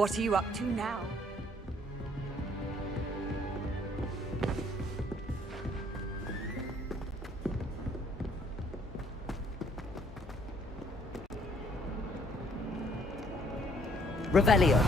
What are you up to now? Revelio.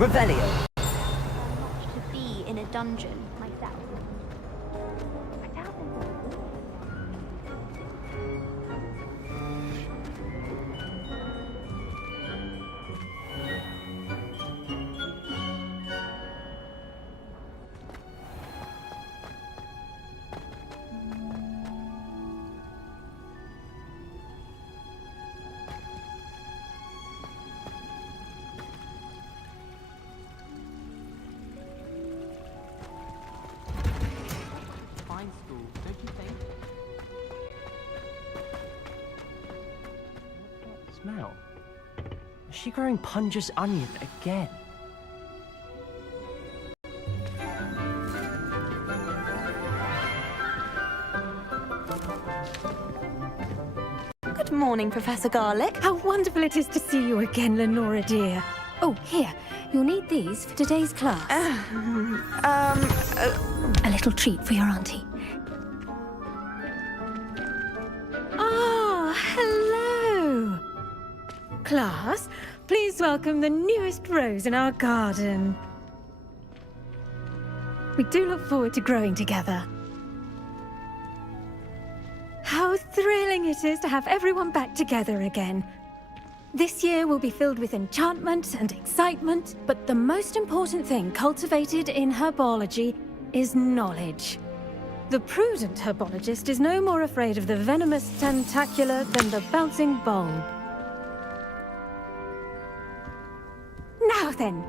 Revelio. Not to be in a dungeon myself. I doubt School, don't you think? What's that smell? Is she growing Punja's onion again? Good morning, Professor Garlick. How wonderful it is to see you again, Lenora dear. Oh, here. You'll need these for today's class. A little treat for your auntie. Ah, hello. Class, please welcome the newest rose in our garden. We do look forward to growing together. How thrilling it is to have everyone back together again. This year will be filled with enchantment and excitement, but the most important thing cultivated in herbology is knowledge. The prudent herbologist is no more afraid of the venomous tentacula than the bouncing bulb. Now then,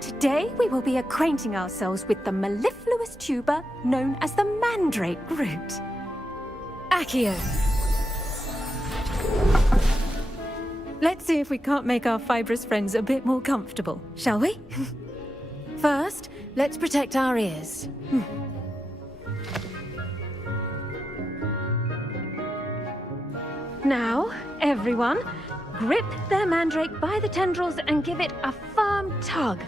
today we will be acquainting ourselves with the mellifluous tuber known as the mandrake root. Accio. Let's see if we can't make our fibrous friends a bit more comfortable, shall we? First, let's protect our ears. Now, everyone, grip their mandrake by the tendrils and give it a firm tug.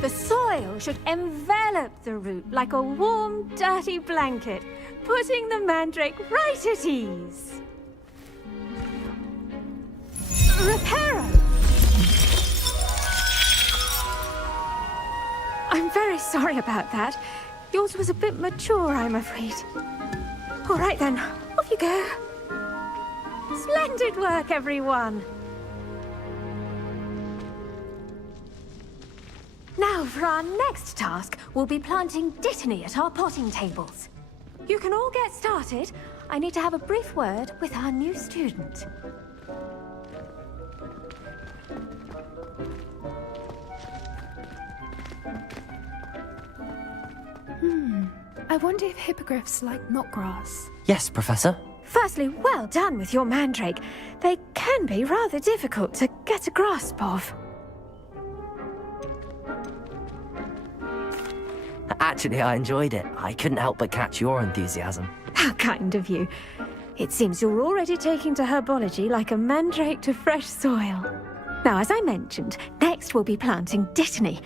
The soil should envelop the root like a warm, dirty blanket, putting the mandrake right at ease. Reparo! I'm very sorry about that. Yours was a bit mature, I'm afraid. All right then, off you go. Splendid work, everyone! Now, for our next task, we'll be planting dittany at our potting tables. You can all get started. I need to have a brief word with our new student. I wonder if hippogriffs like knotgrass. Yes, Professor. Firstly, well done with your mandrake. They can be rather difficult to get a grasp of. Actually, I enjoyed it. I couldn't help but catch your enthusiasm. How kind of you. It seems you're already taking to herbology like a mandrake to fresh soil. Now, as I mentioned, next we'll be planting dittany.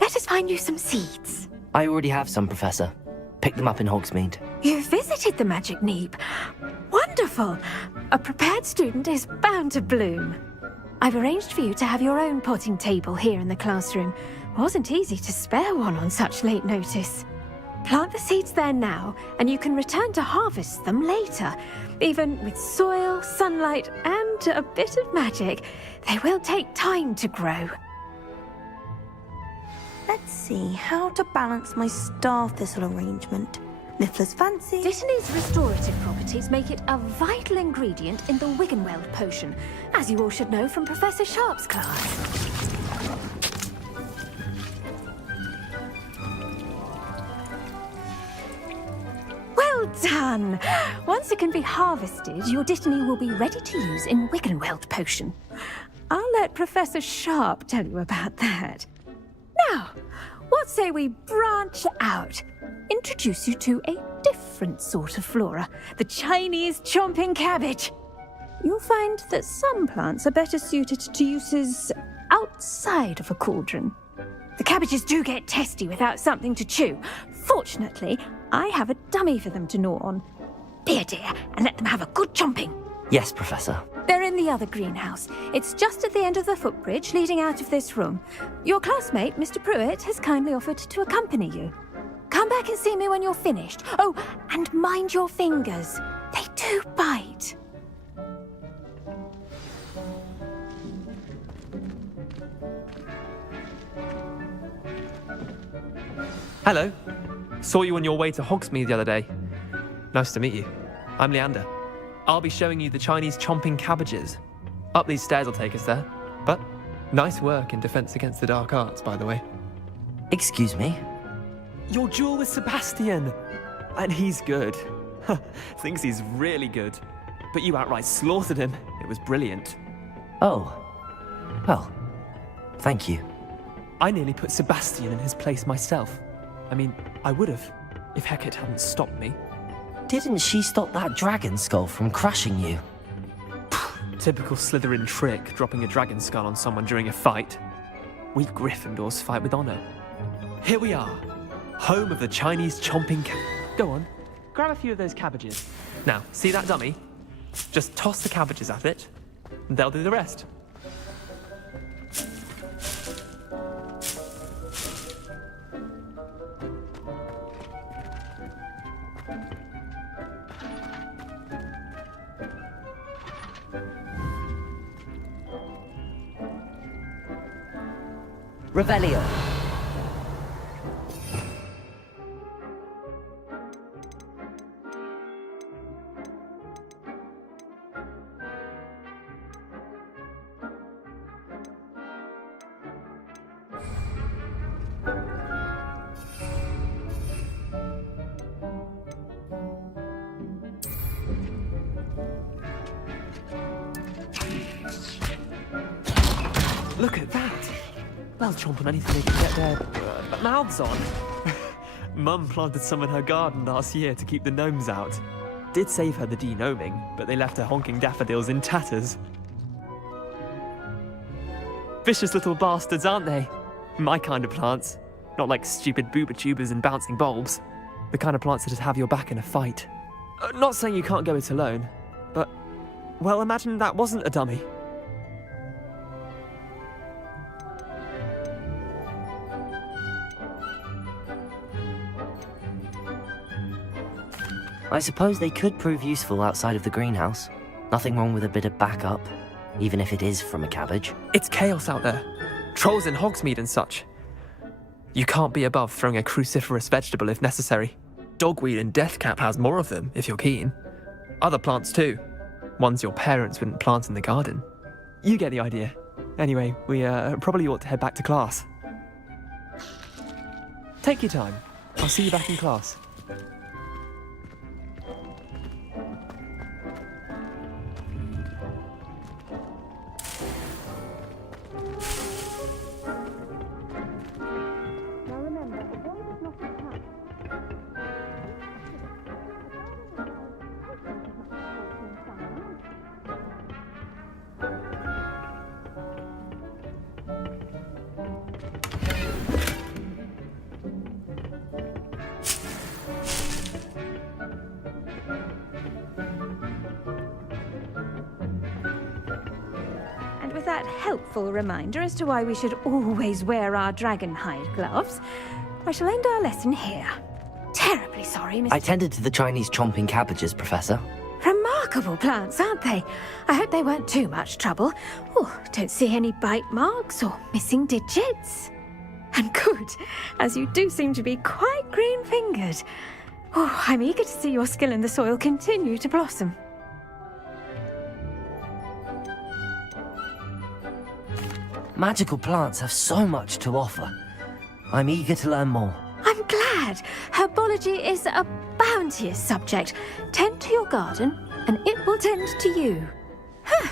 Let us find you some seeds. I already have some, Professor. Picked them up in Hogsmeade. You visited the Magic Neep. Wonderful! A prepared student is bound to bloom. I've arranged for you to have your own potting table here in the classroom. Wasn't easy to spare one on such late notice. Plant the seeds there now, and you can return to harvest them later. Even with soil, sunlight, and a bit of magic, they will take time to grow. Let's see how to balance my star thistle arrangement. Niffler's fancy. Dittany's restorative properties make it a vital ingredient in the Wiggenweld potion, as you all should know from Professor Sharp's class. Well done! Once it can be harvested, your dittany will be ready to use in Wiggenweld potion. I'll let Professor Sharp tell you about that. Now, what say we branch out? Introduce you to a different sort of flora, the Chinese chomping cabbage. You'll find that some plants are better suited to uses outside of a cauldron. The cabbages do get testy without something to chew. Fortunately, I have a dummy for them to gnaw on. Be a dear and let them have a good chomping. Yes, Professor. They're in the other greenhouse. It's just at the end of the footbridge leading out of this room. Your classmate, Mr. Pruitt, has kindly offered to accompany you. Come back and see me when you're finished. Oh, and mind your fingers. They do bite. Hello. Saw you on your way to Hogsmeade the other day. Nice to meet you. I'm Leander. I'll be showing you the Chinese chomping cabbages. Up these stairs will take us there. But nice work in Defense Against the Dark Arts, by the way. Excuse me? Your duel with Sebastian! And he's good. Thinks he's really good. But you outright slaughtered him. It was brilliant. Oh. Well, thank you. I nearly put Sebastian in his place myself. I mean, I would have, if Hecate hadn't stopped me. Didn't she stop that dragon skull from crushing you? Typical Slytherin trick, dropping a dragon skull on someone during a fight. We Gryffindors fight with honor. Here we are, home of the Chinese chomping Go on, grab a few of those cabbages. Now, see that dummy? Just toss the cabbages at it, and they'll do the rest. Revelio. Look at that! They'll chomp on anything they can get their mouths on. Mum planted some in her garden last year to keep the gnomes out. Did save her the de-gnoming, but they left her honking daffodils in tatters. Vicious little bastards, aren't they? My kind of plants. Not like stupid booba tubers and bouncing bulbs. The kind of plants that'd have your back in a fight. Not saying you can't go it alone, but, well, imagine that wasn't a dummy. I suppose they could prove useful outside of the greenhouse. Nothing wrong with a bit of backup, even if it is from a cabbage. It's chaos out there. Trolls in Hogsmeade and such. You can't be above throwing a cruciferous vegetable if necessary. Dogweed and deathcap has more of them, if you're keen. Other plants too. Ones your parents wouldn't plant in the garden. You get the idea. Anyway, we probably ought to head back to class. Take your time. I'll see you back in class. And with that helpful reminder as to why we should always wear our dragon hide gloves, I shall end our lesson here. Terribly sorry, Mr. I tended to the Chinese chomping cabbages, Professor. Remarkable plants, aren't they? I hope they weren't too much trouble. Oh, don't see any bite marks or missing digits. And good, as you do seem to be quite green-fingered. Oh, I'm eager to see your skill in the soil continue to blossom. Magical plants have so much to offer. I'm eager to learn more. I'm glad. Herbology is a bounteous subject. Tend to your garden, and it will tend to you. Huh.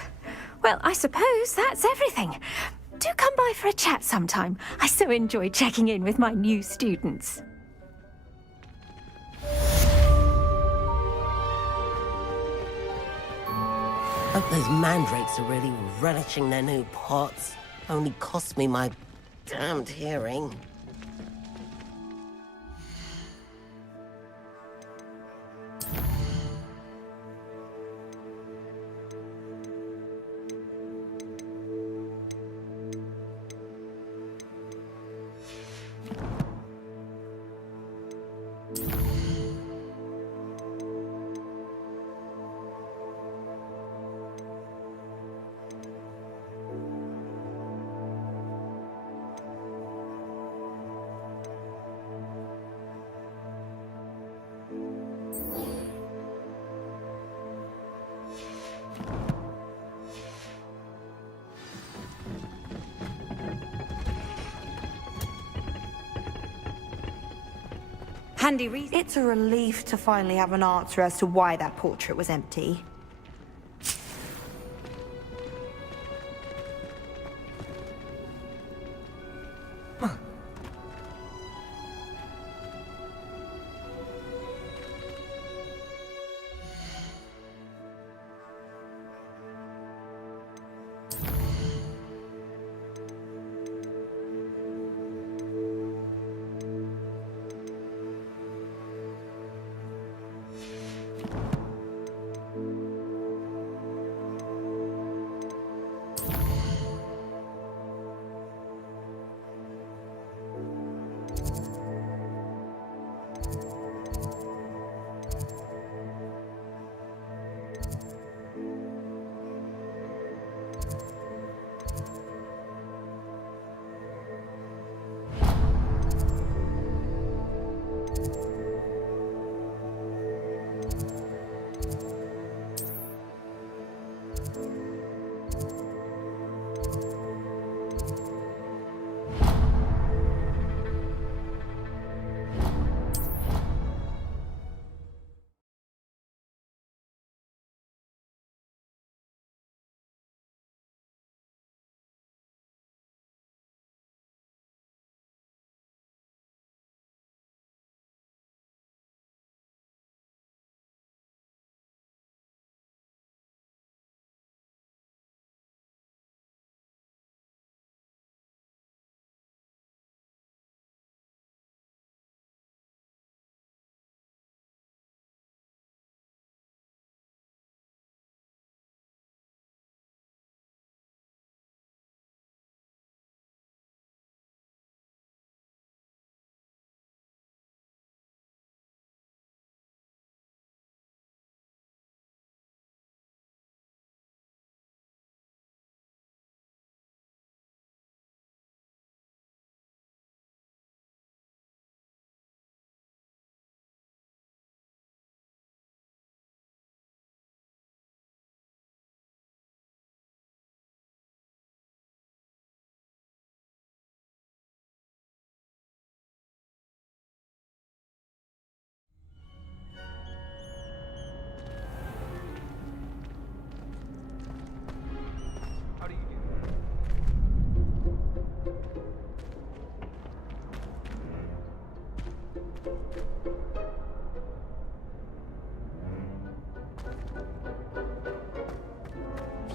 Well, I suppose that's everything. Do come by for a chat sometime. I so enjoy checking in with my new students. Hope those mandrakes are really relishing their new pots. Only cost me my damned hearing. Handy reason. It's a relief to finally have an answer as to why that portrait was empty.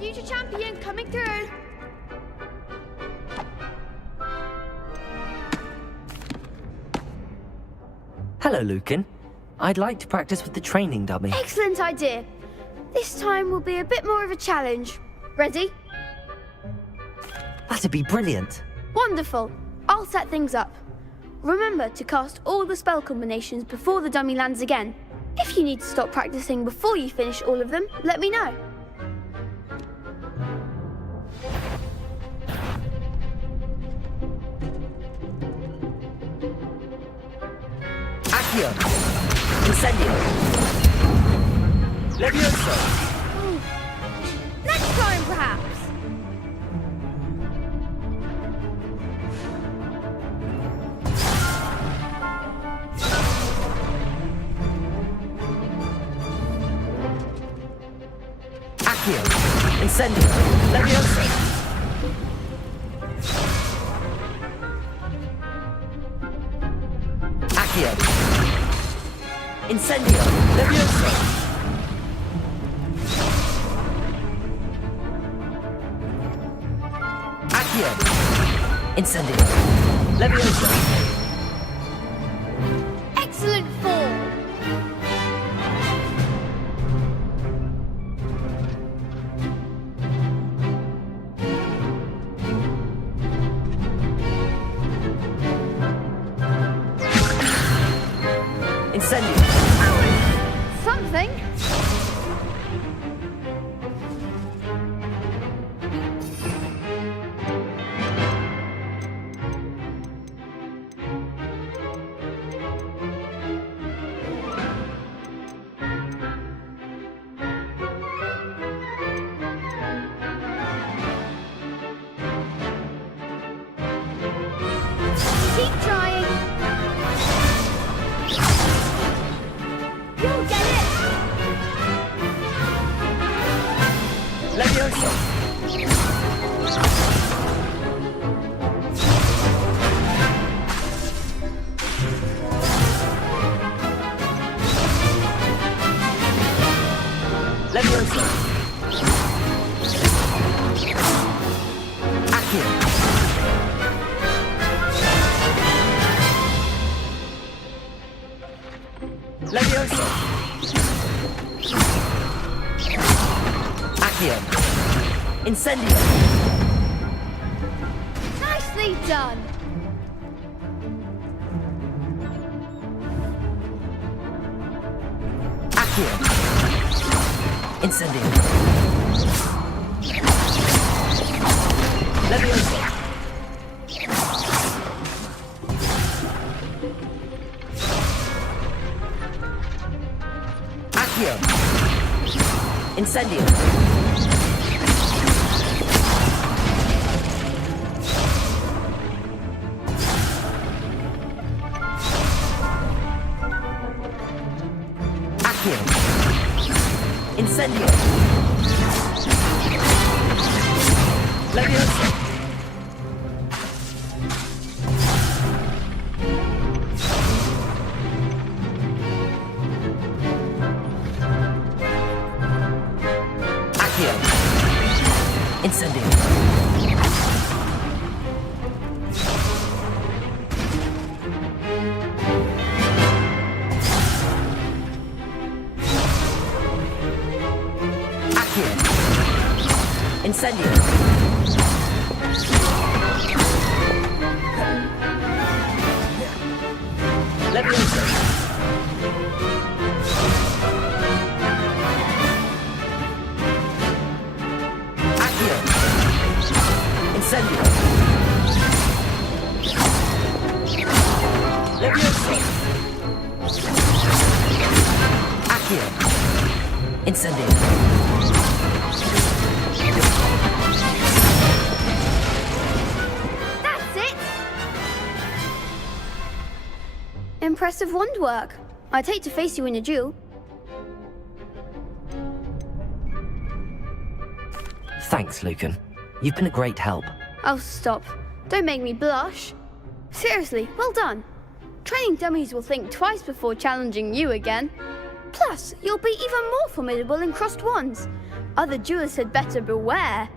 future champion coming through. Hello, Lucan. I'd like to practice with the training dummy. Excellent idea. This time will be a bit more of a challenge. Ready? That'd be brilliant. Wonderful. I'll set things up. Remember to cast all the spell combinations before the dummy lands again. If you need to stop practicing before you finish all of them, let me know. Accio! Incendio! Levioso! Next time, perhaps. Accio! Incendio! Levioso! Accio! Incendio! Levioso! Accio! Incendio! Levioso! Excellent form. Incendio! Something. Keep trying. You'll get it. Levioso! Levioso! Accio! Levioso! Accio! Incendio! Nicely done. Accio! Incendio! Levioso! Accio! Incendio! Accio! Incendio! Levioso! Accio! Incendio! Accio! Incendio! Levioso! Accio! Incendio! Levioso! Accio! Incendio! That's it. Impressive wand work. I'd hate to face you in a duel. Thanks, Lucan. You've been a great help. Oh, stop. Don't make me blush. Seriously, well done. Training dummies will think twice before challenging you again. Plus, you'll be even more formidable in crossed wands. Other jewelers had better beware.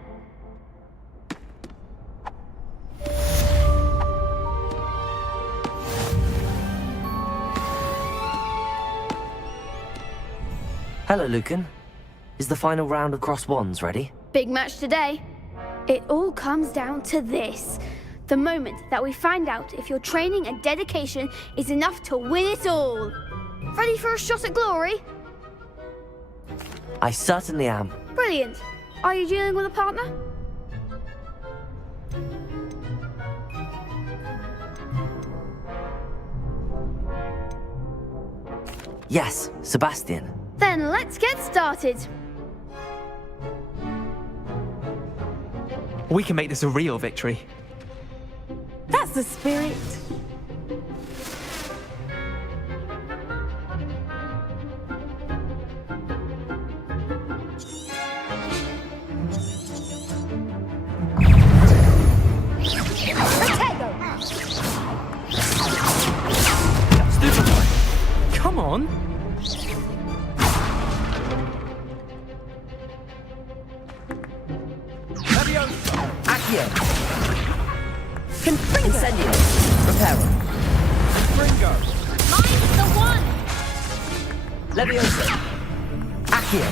Hello, Lucan. Is the final round of cross wands ready? Big match today. It all comes down to this. The moment that we find out if your training and dedication is enough to win it all. Ready for a shot at glory? I certainly am. Brilliant. Are you dealing with a partner? Yes, Sebastian. Then let's get started. We can make this a real victory. That's the spirit. Come on! Accio! Incendio! Reparo! Ringo! Mine's the one! Levioso! Accio!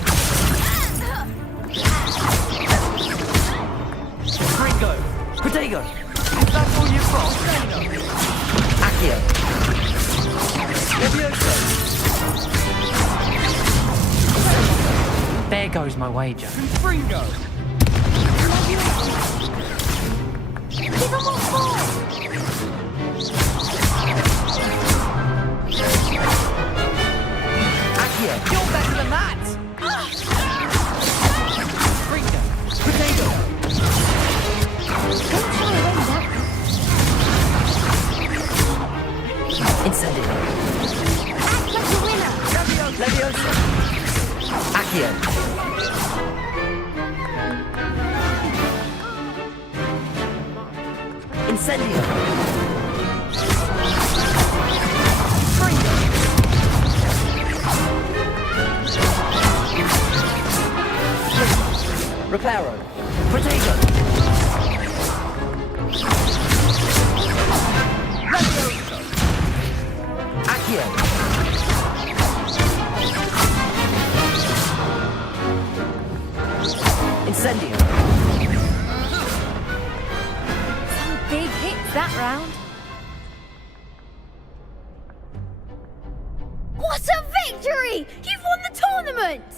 Ringo! Protego! Is that all you've got? Accio! Levioso! There goes my wager. Ringo! Give them all four! Accio! You're better than that! Ringo! Protego! Incendio! Act like a winner! Levioso! Accio! Incendio! Reparo! Protego! Levioso! Accio! Incendio! Big hits that round. What a victory! You've won the tournament!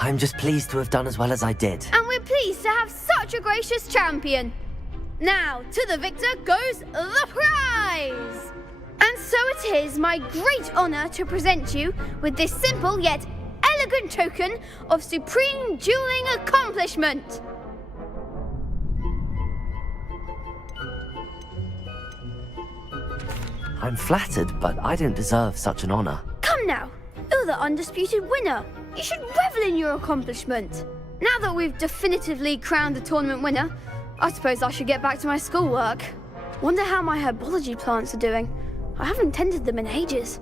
I'm just pleased to have done as well as I did. And we're pleased to have such a gracious champion. Now, to the victor goes the prize! And so it is my great honour to present you with this simple yet elegant token of supreme dueling accomplishment. I'm flattered, but I don't deserve such an honour. Come now, you're the undisputed winner. You should revel in your accomplishment. Now that we've definitively crowned the tournament winner, I suppose I should get back to my schoolwork. Wonder how my herbology plants are doing. I haven't tended them in ages.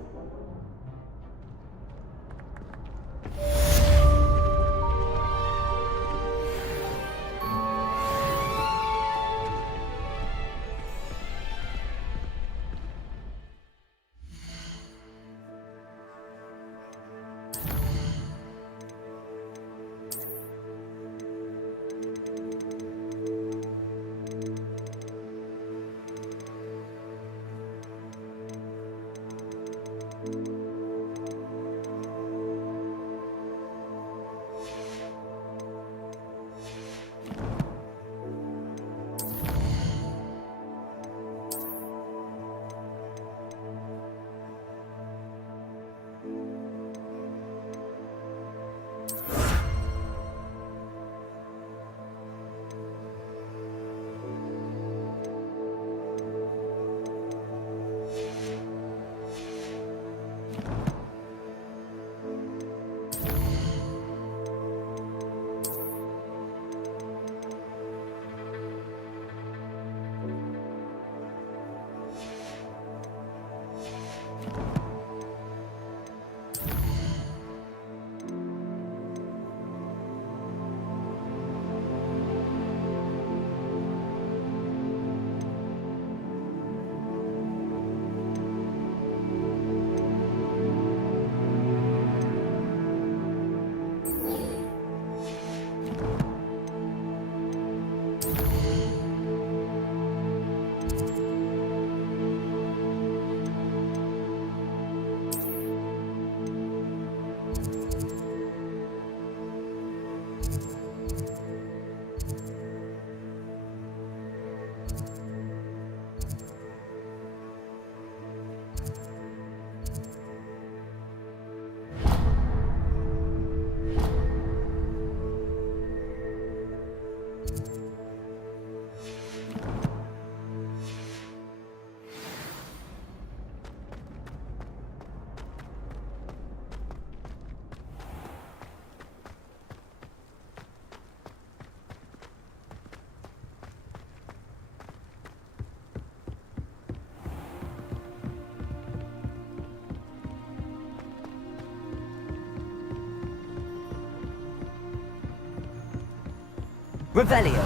Revelio.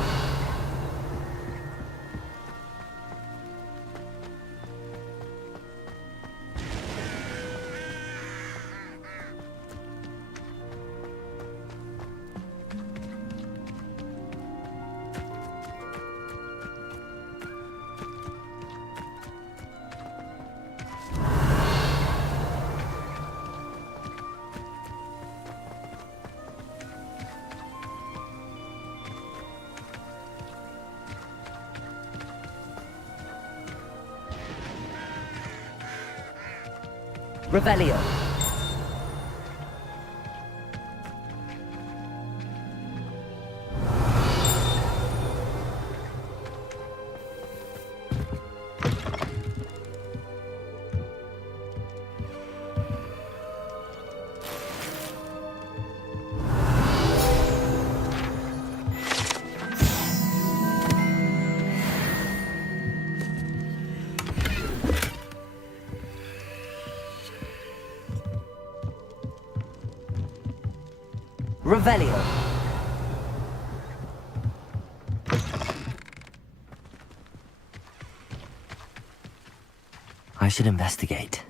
Revelio. Revelio. I should investigate.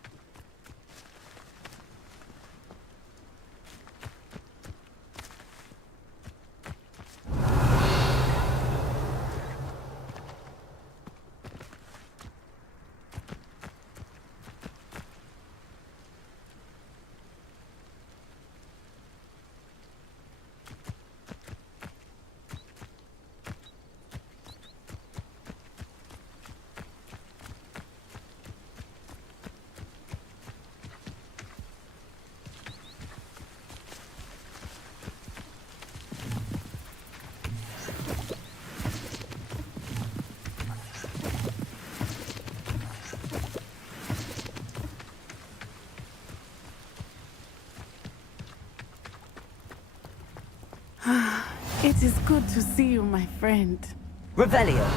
It is good to see you, my friend. Revelio.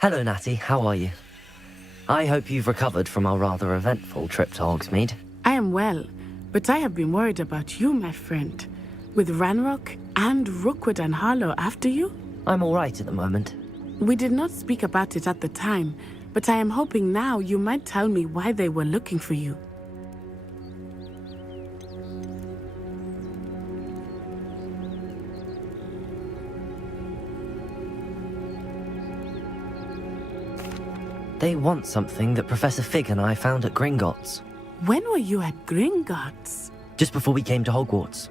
Hello, Natty. How are you? I hope you've recovered from our rather eventful trip to Hogsmeade. I am well, but I have been worried about you, my friend. With Ranrock and Rookwood and Harlow after you? I'm all right at the moment. We did not speak about it at the time, but I am hoping now you might tell me why they were looking for you. They want something that Professor Fig and I found at Gringotts. When were you at Gringotts? Just before we came to Hogwarts.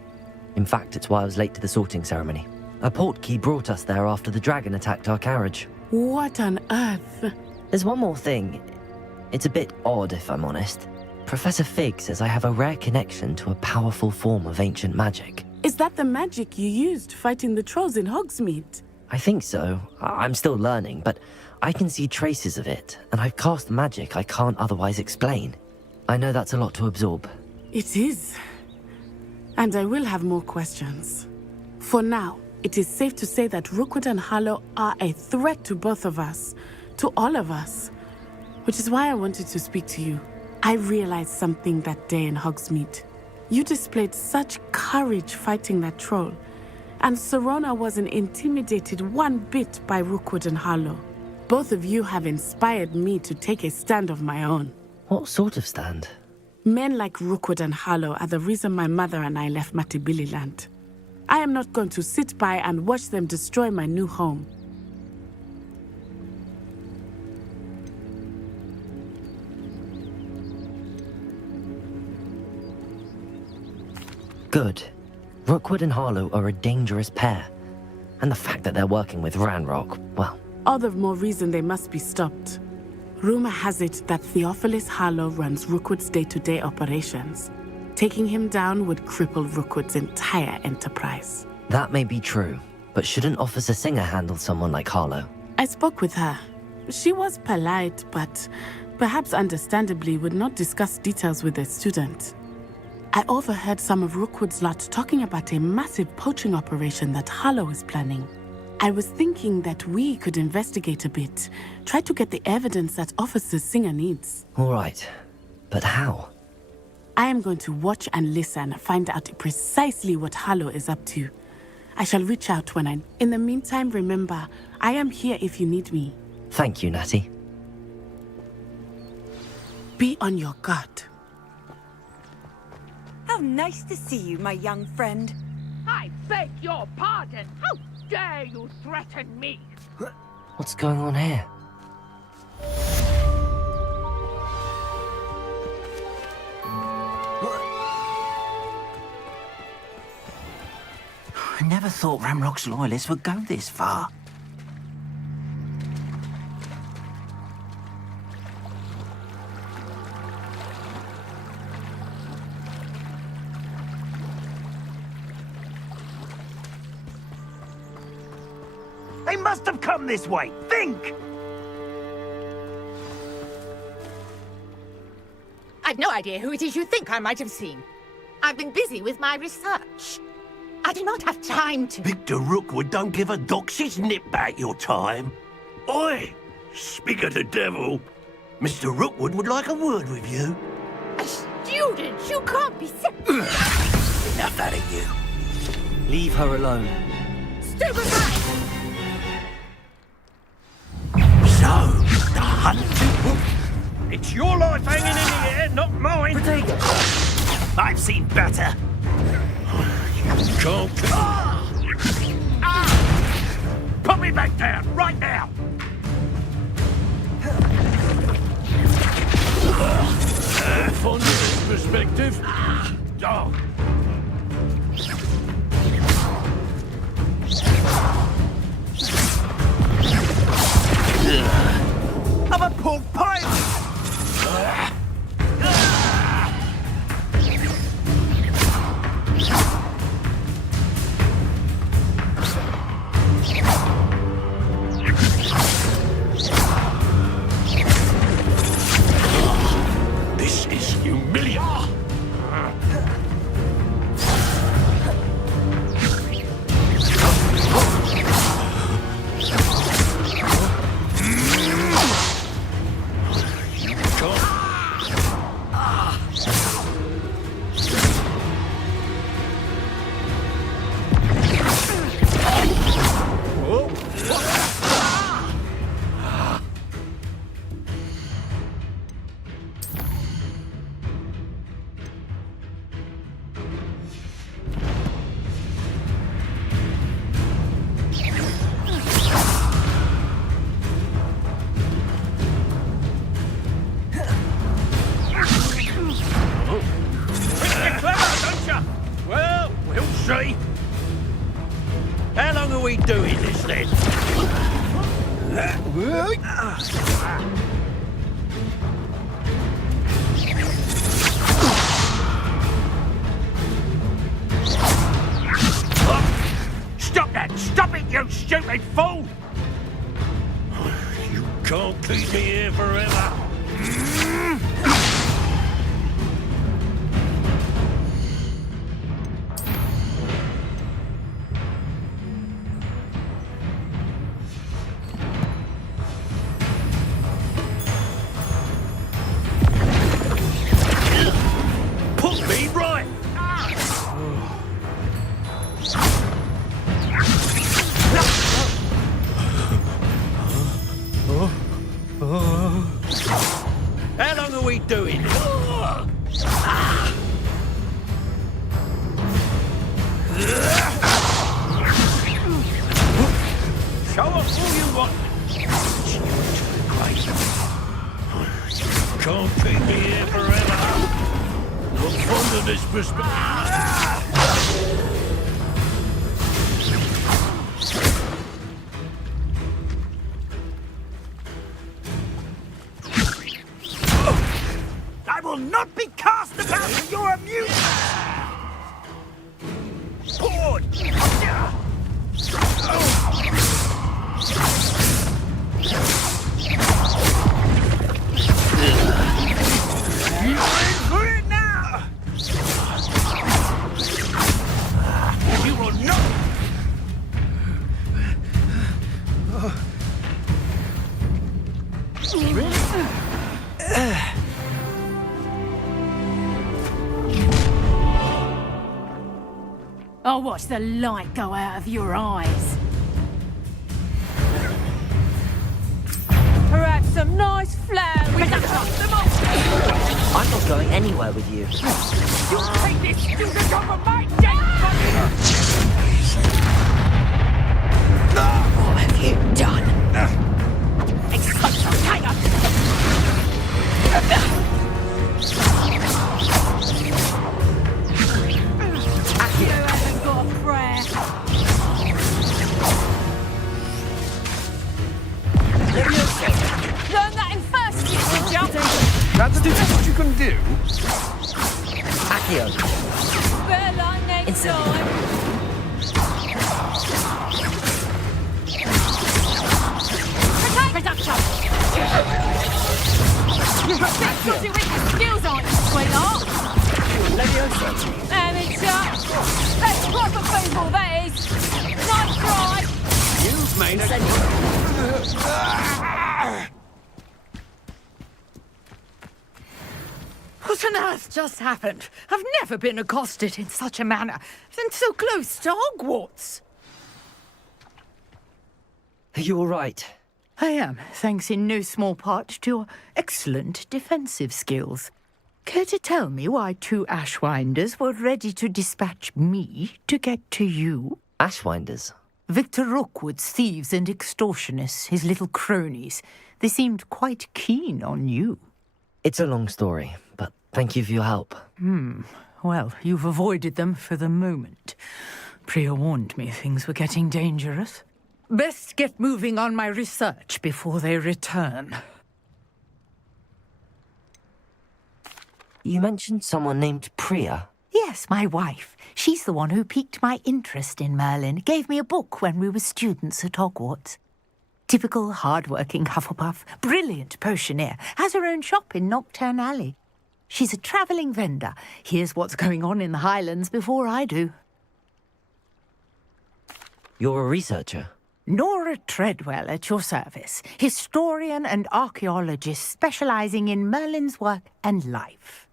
In fact, it's why I was late to the sorting ceremony. A portkey brought us there after the dragon attacked our carriage. What on earth? There's one more thing. It's a bit odd, if I'm honest. Professor Fig says I have a rare connection to a powerful form of ancient magic. Is that the magic you used fighting the trolls in Hogsmeade? I think so. I'm still learning, but I can see traces of it, and I've cast magic I can't otherwise explain. I know that's a lot to absorb. It is. And I will have more questions. For now, it is safe to say that Rookwood and Harlow are a threat to both of us, to all of us. Which is why I wanted to speak to you. I realized something that day in Hogsmeade. You displayed such courage fighting that troll, and Serona wasn't intimidated one bit by Rookwood and Harlow. Both of you have inspired me to take a stand of my own. What sort of stand? Men like Rookwood and Harlow are the reason my mother and I left Mattibilliland. I am not going to sit by and watch them destroy my new home. Good. Rookwood and Harlow are a dangerous pair. And the fact that they're working with Ranrock, well... All the more reason they must be stopped. Rumor has it that Theophilus Harlow runs Rookwood's day-to-day operations. Taking him down would cripple Rookwood's entire enterprise. That may be true, but shouldn't Officer Singer handle someone like Harlow? I spoke with her. She was polite, but perhaps understandably would not discuss details with a student. I overheard some of Rookwood's lot talking about a massive poaching operation that Harlow is planning. I was thinking that we could investigate a bit, try to get the evidence that Officer Singer needs. All right, but how? I am going to watch and listen, find out precisely what Harlow is up to. I shall reach out when I... In the meantime, remember, I am here if you need me. Thank you, Natty. Be on your guard. How nice to see you, my young friend. I beg your pardon. How dare you threaten me? What's going on here? I never thought Ramrock's loyalists would go this far. They must have come this way. Think! I've no idea who it is you think I might have seen. I've been busy with my research. I do not have time to... Victor Rookwood don't give a doxy's nip back your time. Oi! Speak of the devil. Mr. Rookwood would like a word with you. A student? You can't be sick. Enough out of you. Leave her alone. Stupefy! So, the hunt? It's your life hanging in the air, not mine. I've seen better. You can't... Put me back down, right now! Fond of this perspective. I'm a pork pie! This is humiliating. How long are we doing this then? Stop that! Stop it, you stupid fool! You can't keep me here forever. Put me right! How long are we doing this? Show us all you want. Can't keep me here forever. I'm fond of this perspective. I will not be cast about for your amusement! Forward! You're in for it now! You will not... I'll watch the light go out of your eyes. Perhaps some nice flowers. I'm not going anywhere with you. You'll take this student over my dead body! What have you done? Expulso, hang up! You haven't got a prayer. Learn that in first year, did you? That's what you can do. Accio. Better luck next time. Production! You've got skills, aren't you, sweetheart? Leviosa. Amateur. That's proper people, that is. Nice try. You've made a... What on earth just happened? I've never been accosted in such a manner, and so close to Hogwarts. Are you all right? I am, thanks in no small part to your excellent defensive skills. Care to tell me why 2 Ashwinders were ready to dispatch me to get to you? Ashwinders? Victor Rookwood's thieves and extortionists, his little cronies. They seemed quite keen on you. It's a long story, but thank you for your help. Well, you've avoided them for the moment. Priya warned me things were getting dangerous. Best get moving on my research before they return. You mentioned someone named Priya. Yes, my wife. She's the one who piqued my interest in Merlin. Gave me a book when we were students at Hogwarts. Typical hard-working Hufflepuff, brilliant potioneer, has her own shop in Knockturn Alley. She's a travelling vendor. Hears what's going on in the Highlands before I do. You're a researcher? Nora Treadwell at your service. Historian and archaeologist specialising in Merlin's work and life.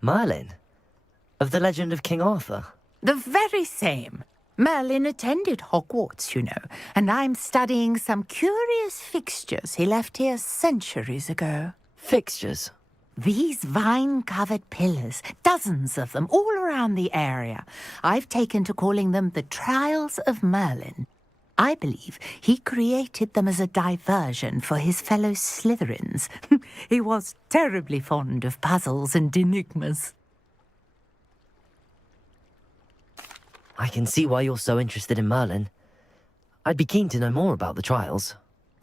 Merlin? Of the legend of King Arthur? The very same. Merlin attended Hogwarts, you know, and I'm studying some curious fixtures he left here centuries ago. Fixtures? These vine-covered pillars, dozens of them, all around the area. I've taken to calling them the Trials of Merlin. I believe he created them as a diversion for his fellow Slytherins. He was terribly fond of puzzles and enigmas. I can see why you're so interested in Merlin. I'd be keen to know more about the trials.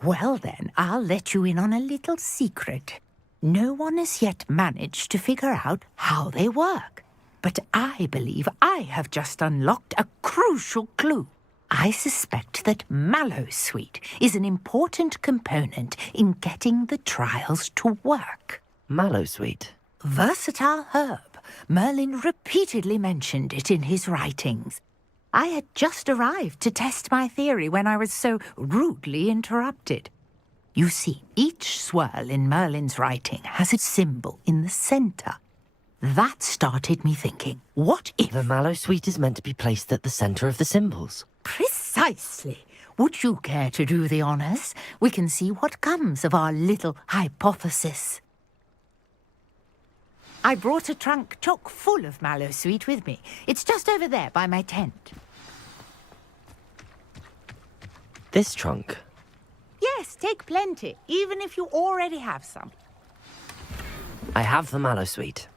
Well then, I'll let you in on a little secret. No one has yet managed to figure out how they work. But I believe I have just unlocked a crucial clue. I suspect that Mallowsweet is an important component in getting the trials to work. Mallowsweet? Versatile herb. Merlin repeatedly mentioned it in his writings. I had just arrived to test my theory when I was so rudely interrupted. You see, each swirl in Merlin's writing has a symbol in the centre. That started me thinking, what if... The Mallowsweet is meant to be placed at the centre of the symbols. Precisely. Would you care to do the honours? We can see what comes of our little hypothesis. I brought a trunk chock full of Mallowsweet with me. It's just over there by my tent. This trunk? Yes, take plenty, even if you already have some. I have the Mallowsweet.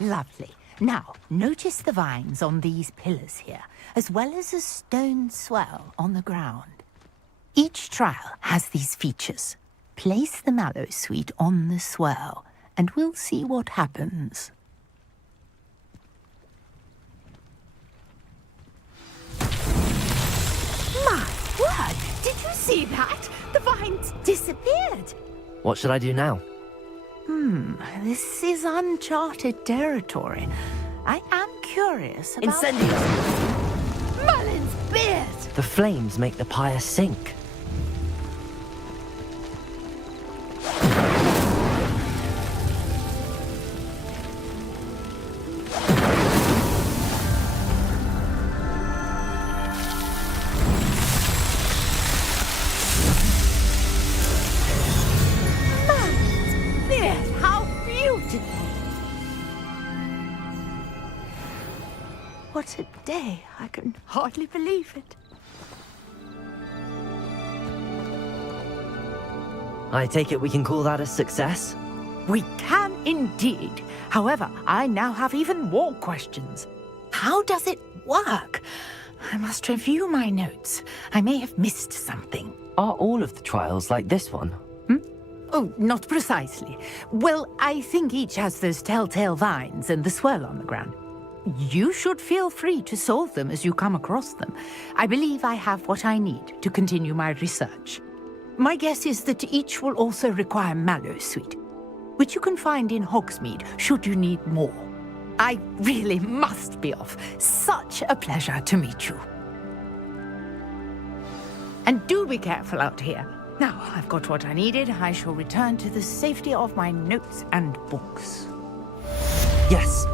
Lovely. Now, notice the vines on these pillars here, as well as a stone swell on the ground. Each trial has these features. Place the Mallowsweet on the swell, and we'll see what happens. My word! Did you see that? The vines disappeared. What should I do now? This is uncharted territory. I am curious about... Incendio! Merlin's beard! The flames make the pyre sink. today. I can hardly believe it. I take it we can call that a success? We can indeed. However, I now have even more questions. How does it work? I must review my notes. I may have missed something. Are all of the trials like this one? Oh, not precisely. Well, I think each has those telltale vines and the swirl on the ground. You should feel free to solve them as you come across them. I believe I have what I need to continue my research. My guess is that each will also require mallow sweet, which you can find in Hogsmeade should you need more. I really must be off. Such a pleasure to meet you. And do be careful out here. Now, I've got what I needed. I shall return to the safety of my notes and books. Yes.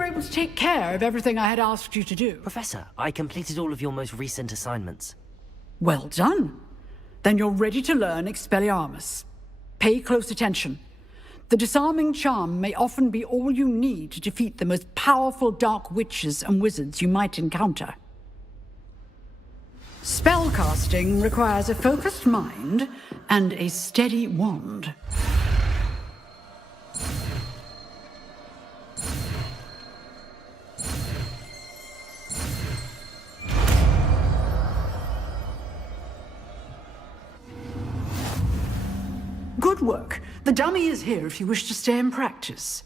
were able to take care of everything I had asked you to do. Professor, I completed all of your most recent assignments. Well done. Then you're ready to learn Expelliarmus. Pay close attention. The disarming charm may often be all you need to defeat the most powerful dark witches and wizards you might encounter. Spellcasting requires a focused mind and a steady wand. Good work. The dummy is here if you wish to stay and practice.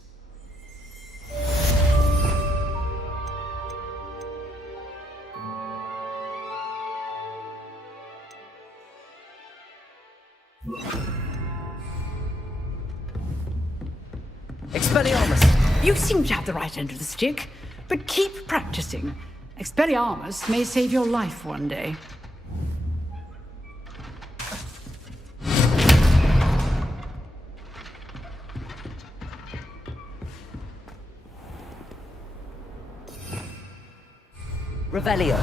Expelliarmus! You seem to have the right end of the stick, but keep practicing. Expelliarmus may save your life one day. Revelio.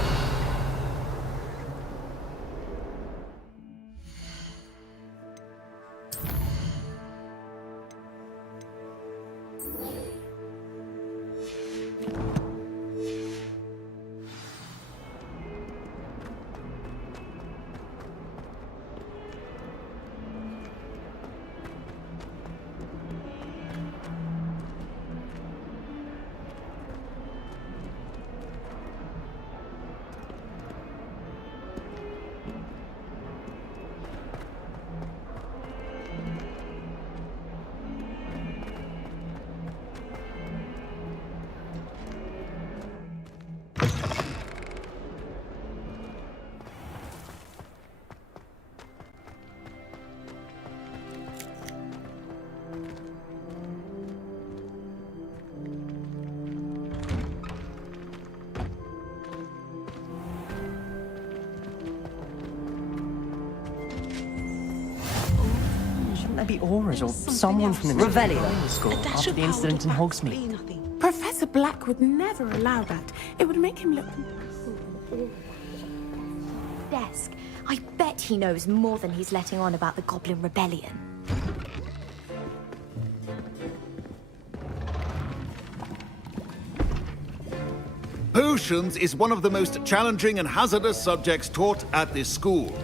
Maybe Aura's or someone from the Revelio school after the incident in Hogsmeade. Professor Black would never allow that. It would make him look... Desk. I bet he knows more than he's letting on about the Goblin Rebellion. Potions is one of the most challenging and hazardous subjects taught at this school.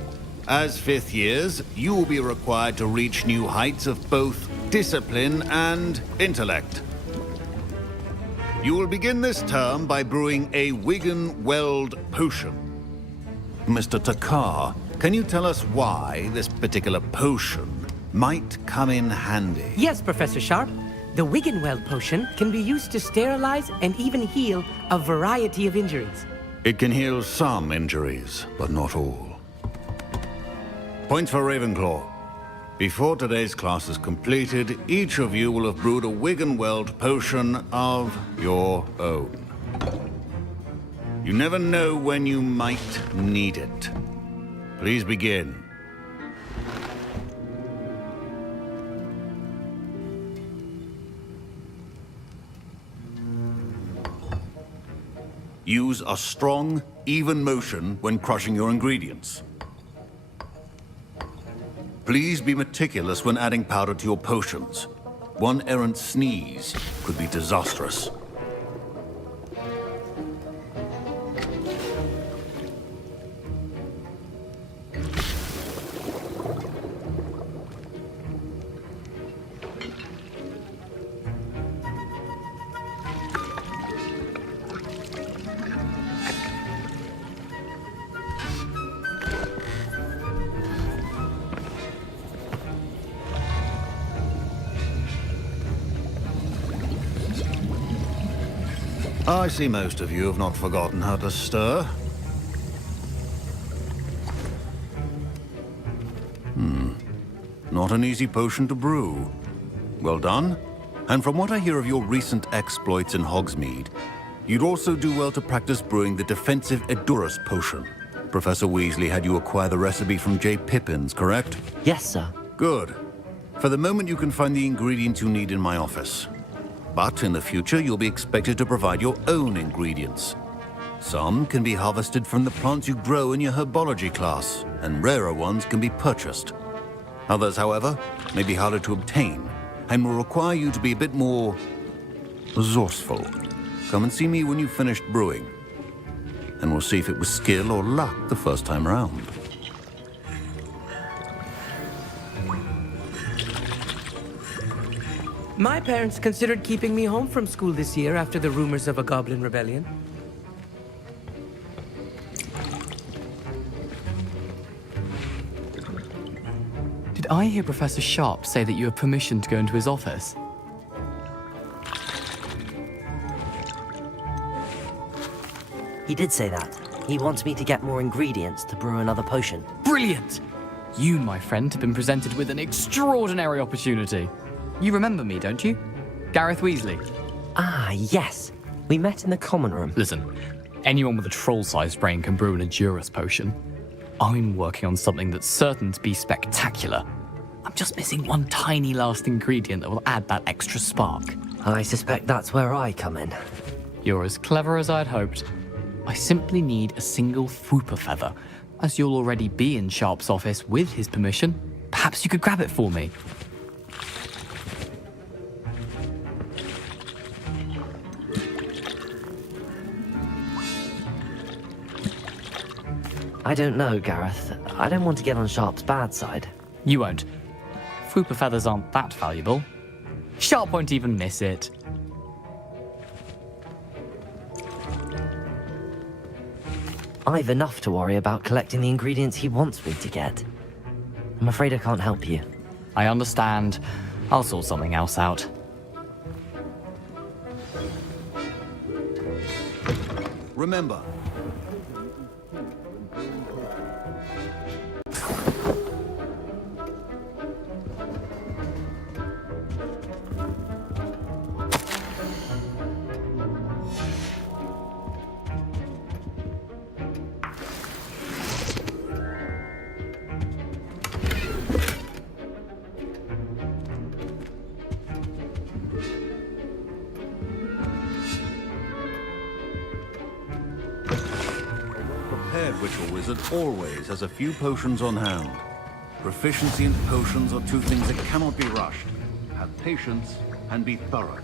As fifth years, you will be required to reach new heights of both discipline and intellect. You will begin this term by brewing a Wigan-Weld potion. Mr. Takar, can you tell us why this particular potion might come in handy? Yes, Professor Sharp. The Wiggenweld potion can be used to sterilize and even heal a variety of injuries. It can heal some injuries, but not all. Points for Ravenclaw. Before today's class is completed, each of you will have brewed a Wiggenweld potion of your own. You never know when you might need it. Please begin. Use a strong, even motion when crushing your ingredients. Please be meticulous when adding powder to your potions. One errant sneeze could be disastrous. I see most of you have not forgotten how to stir. Not an easy potion to brew. Well done. And from what I hear of your recent exploits in Hogsmeade, you'd also do well to practice brewing the defensive Edurus potion. Professor Weasley had you acquire the recipe from J. Pippin's, correct? Yes, sir. Good. For the moment, you can find the ingredients you need in my office. but in the future you'll be expected to provide your own ingredients. Some can be harvested from the plants you grow in your herbology class, and rarer ones can be purchased. Others, however, may be harder to obtain, and will require you to be a bit more resourceful. Come and see me when you've finished brewing, and we'll see if it was skill or luck the first time around. My parents considered keeping me home from school this year after the rumors of a goblin rebellion. Did I hear Professor Sharp say that you have permission to go into his office? He did say that. He wants me to get more ingredients to brew another potion. Brilliant! You, my friend, have been presented with an extraordinary opportunity. You remember me, don't you? Gareth Weasley. Ah, yes. We met in the common room. Listen, anyone with a troll-sized brain can brew an Endurus potion. I'm working on something that's certain to be spectacular. I'm just missing one tiny last ingredient that will add that extra spark. I suspect that's where I come in. You're as clever as I'd hoped. I simply need a single Fwooper feather. As you'll already be in Sharp's office with his permission, perhaps you could grab it for me. I don't know, Gareth. I don't want to get on Sharp's bad side. You won't. Fwooper feathers aren't that valuable. Sharp won't even miss it. I've enough to worry about collecting the ingredients he wants me to get. I'm afraid I can't help you. I understand. I'll sort something else out. Remember, Witcher Wizard always has a few potions on hand. Proficiency in potions are two things that cannot be rushed. Have patience and be thorough.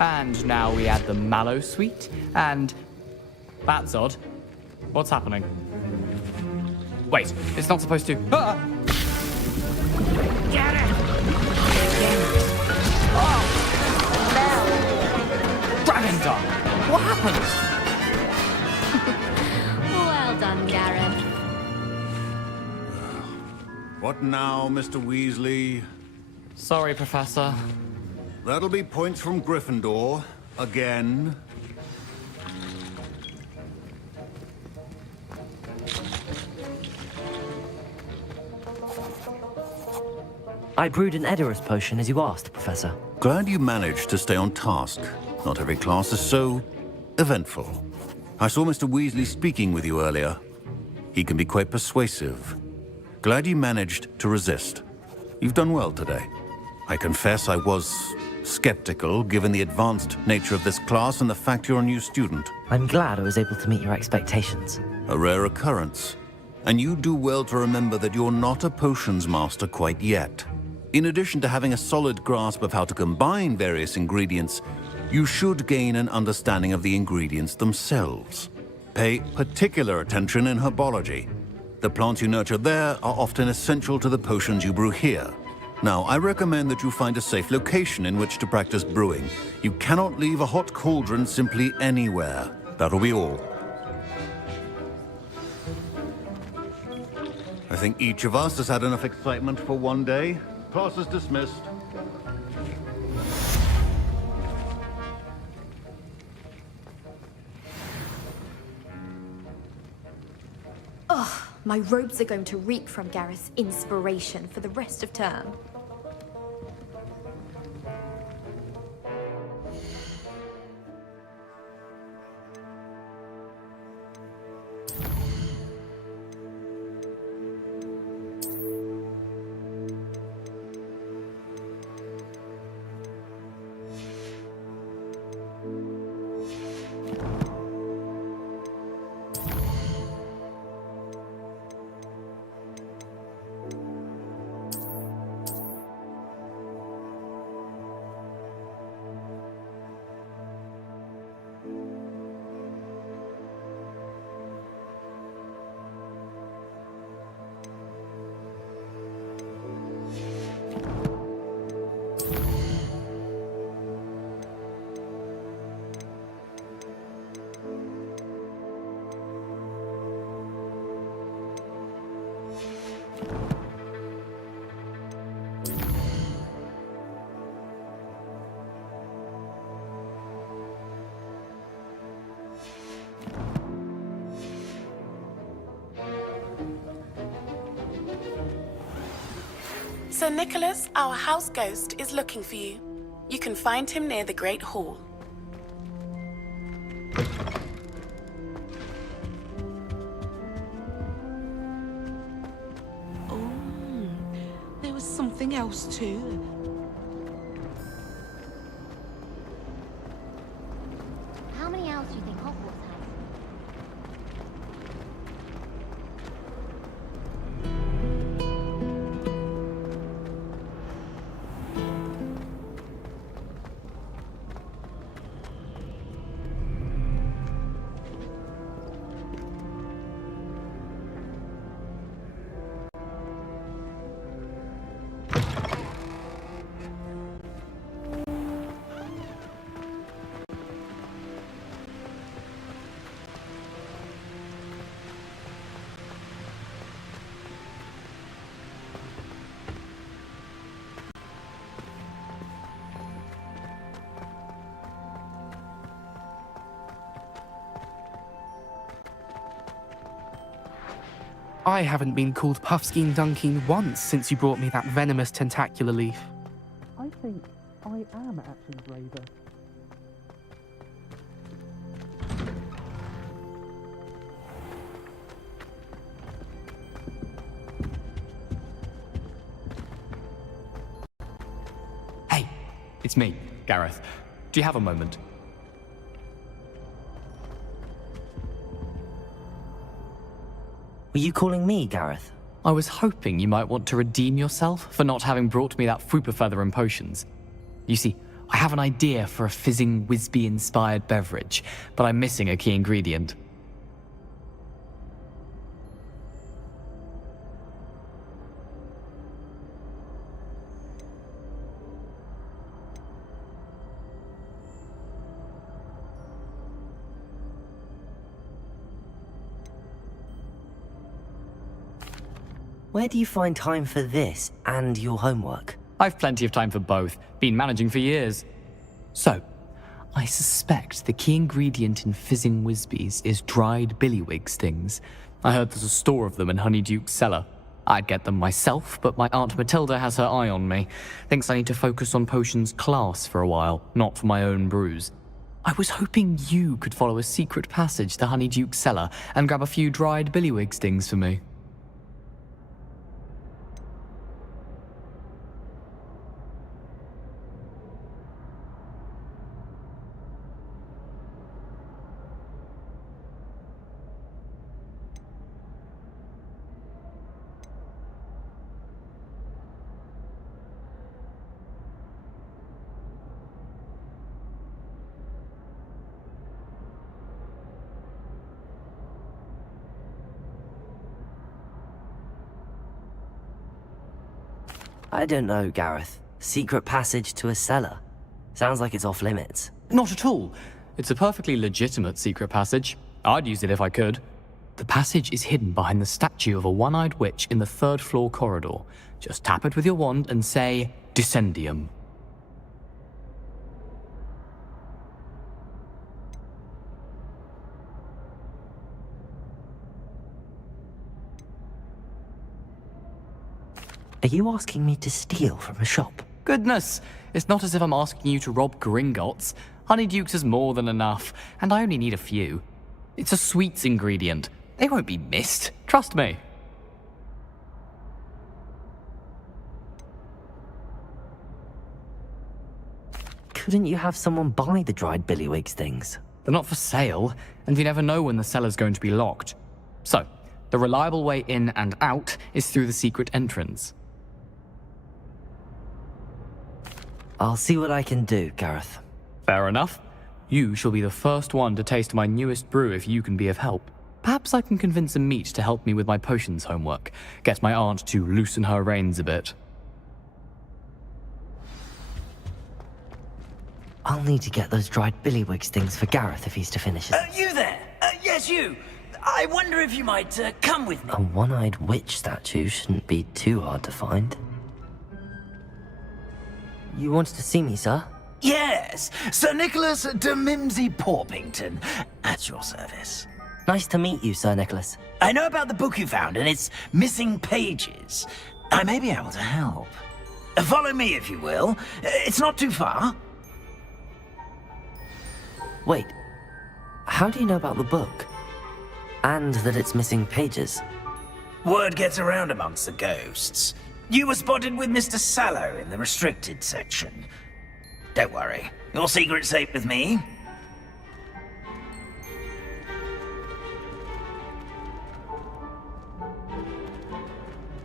And now we add the mallow sweet, and... That's odd. What's happening? Wait, it's not supposed to... Ah! Get it! Oh! Dragon Dog! What happened? Well done, Gareth. What now, Mr. Weasley? Sorry, Professor. That'll be points from Gryffindor. Again. I brewed an Edurus potion as you asked, Professor. Glad you managed to stay on task. Not every class is so eventful. I saw Mr. Weasley speaking with you earlier. He can be quite persuasive. Glad you managed to resist. You've done well today. I confess I was skeptical, given the advanced nature of this class and the fact you're a new student. I'm glad I was able to meet your expectations. A rare occurrence. And you do well to remember that you're not a potions master quite yet. In addition to having a solid grasp of how to combine various ingredients, you should gain an understanding of the ingredients themselves. Pay particular attention in herbology. The plants you nurture there are often essential to the potions you brew here. Now, I recommend that you find a safe location in which to practice brewing. You cannot leave a hot cauldron simply anywhere. That'll be all. think each of us has had enough excitement for one day. Class is dismissed. Ugh, my robes are going to reek from Gareth's inspiration for the rest of term. Sir Nicholas, our house ghost, is looking for you. You can find him near the Great Hall. Oh, there was something else too. How many owls do you think Hogwarts has? I haven't been called Puffskein Dunkeen once since you brought me that venomous tentacular leaf. I think I am actually braver. Hey, it's me, Gareth. Do you have a moment? Were you calling me, Gareth? I was hoping you might want to redeem yourself for not having brought me that Fupa Feather and potions. You see, I have an idea for a fizzing Wisby-inspired beverage, but I'm missing a key ingredient. Where do you find time for this and your homework? I've plenty of time for both. Been managing for years. So, I suspect the key ingredient in fizzing Wisbies is dried billywig stings. I heard there's a store of them in Honeyduke's cellar. I'd get them myself, but my Aunt Matilda has her eye on me. Thinks I need to focus on potions class for a while, not for my own brews. I was hoping you could follow a secret passage to Honeyduke's cellar and grab a few dried billywig stings for me. I don't know, Gareth. Secret passage to a cellar. Sounds like it's off limits. Not at all. It's a perfectly legitimate secret passage. I'd use it if I could. The passage is hidden behind the statue of a one-eyed witch in the third-floor corridor. Just tap it with your wand and say, Descendium. Are you asking me to steal from a shop? Goodness, it's not as if I'm asking you to rob Gringotts. Honeydukes is more than enough, and I only need a few. It's a sweets ingredient. They won't be missed. Trust me. Couldn't you have someone buy the dried billywig's things? They're not for sale, and you never know when the cellar's going to be locked. So, the reliable way in and out is through the secret entrance. I'll see what I can do, Gareth. Fair enough. You shall be the first one to taste my newest brew if you can be of help. Perhaps I can convince a meat to help me with my potions homework. Get my aunt to loosen her reins a bit. I'll need to get those dried billywig's things for Gareth if he's to finish it. You there? Yes, you. I wonder if you might come with me. A one-eyed witch statue shouldn't be too hard to find. You wanted to see me, sir? Yes, Sir Nicholas de Mimsy Porpington, at your service. Nice to meet you, Sir Nicholas. I know about the book you found and its missing pages. I may be able to help. Follow me, if you will. It's not too far. Wait, how do you know about the book? And that it's missing pages? Word gets around amongst the ghosts. You were spotted with Mr. Sallow in the restricted section. Don't worry, your secret's safe with me.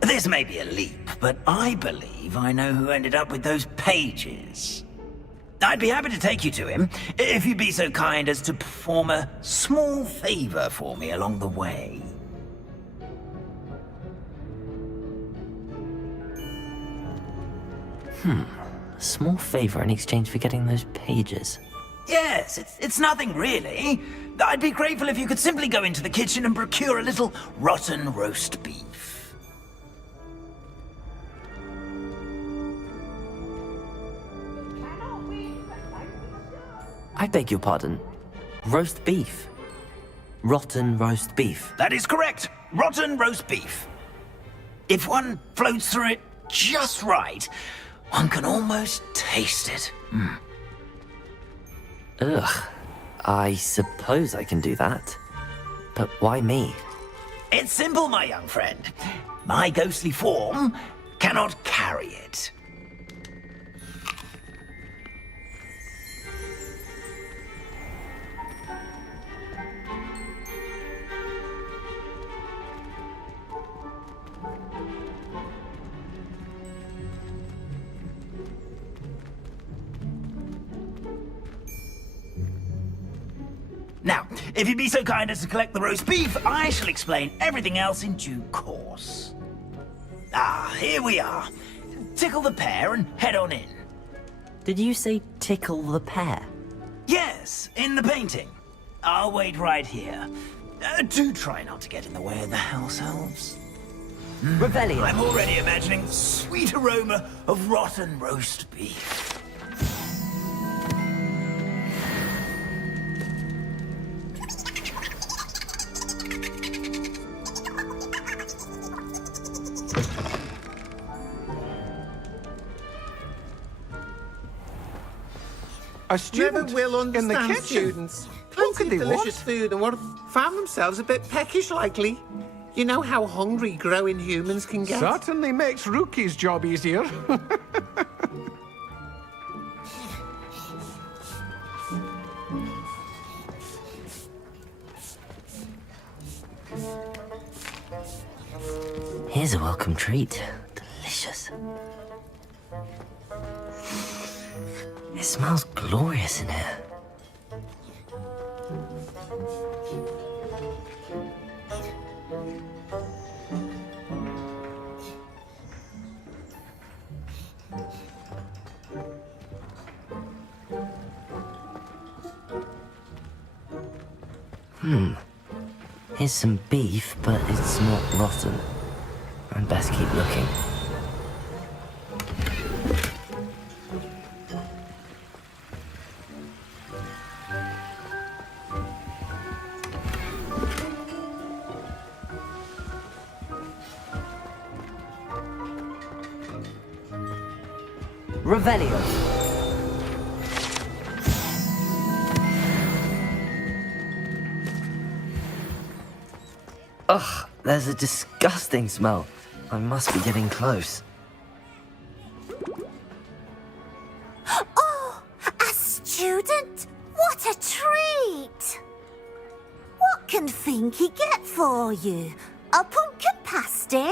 This may be a leap, but I believe I know who ended up with those pages. I'd be happy to take you to him, if you'd be so kind as to perform a small favor for me along the way. A small favor in exchange for getting those pages. Yes, it's nothing really. I'd be grateful if you could simply go into the kitchen and procure a little rotten roast beef. I beg your pardon. Roast beef. Rotten roast beef. That is correct. Rotten roast beef. If one floats through it just right, one can almost taste it. Ugh. I suppose I can do that. But why me? It's simple, my young friend. My ghostly form cannot carry it. Now, if you'd be so kind as to collect the roast beef, I shall explain everything else in due course. Ah, here we are. Tickle the pear and head on in. Did you say tickle the pear? Yes, in the painting. I'll wait right here. Do try not to get in the way of the house elves. Rebellion. I'm already imagining the sweet aroma of rotten roast beef. A student Never will in the understand kitchen. students. What could Plenty they of delicious want? food and what found themselves a bit peckish likely. You know how hungry growing humans can get? Certainly makes Rookie's job easier. Here's a welcome treat. Delicious. It smells glorious in here. Here's some beef, but it's not rotten. I'd best keep looking. Revelio. Ugh, there's a disgusting smell. I must be getting close. Oh, a student? What a treat! What can Finky get for you? A pumpkin pasty?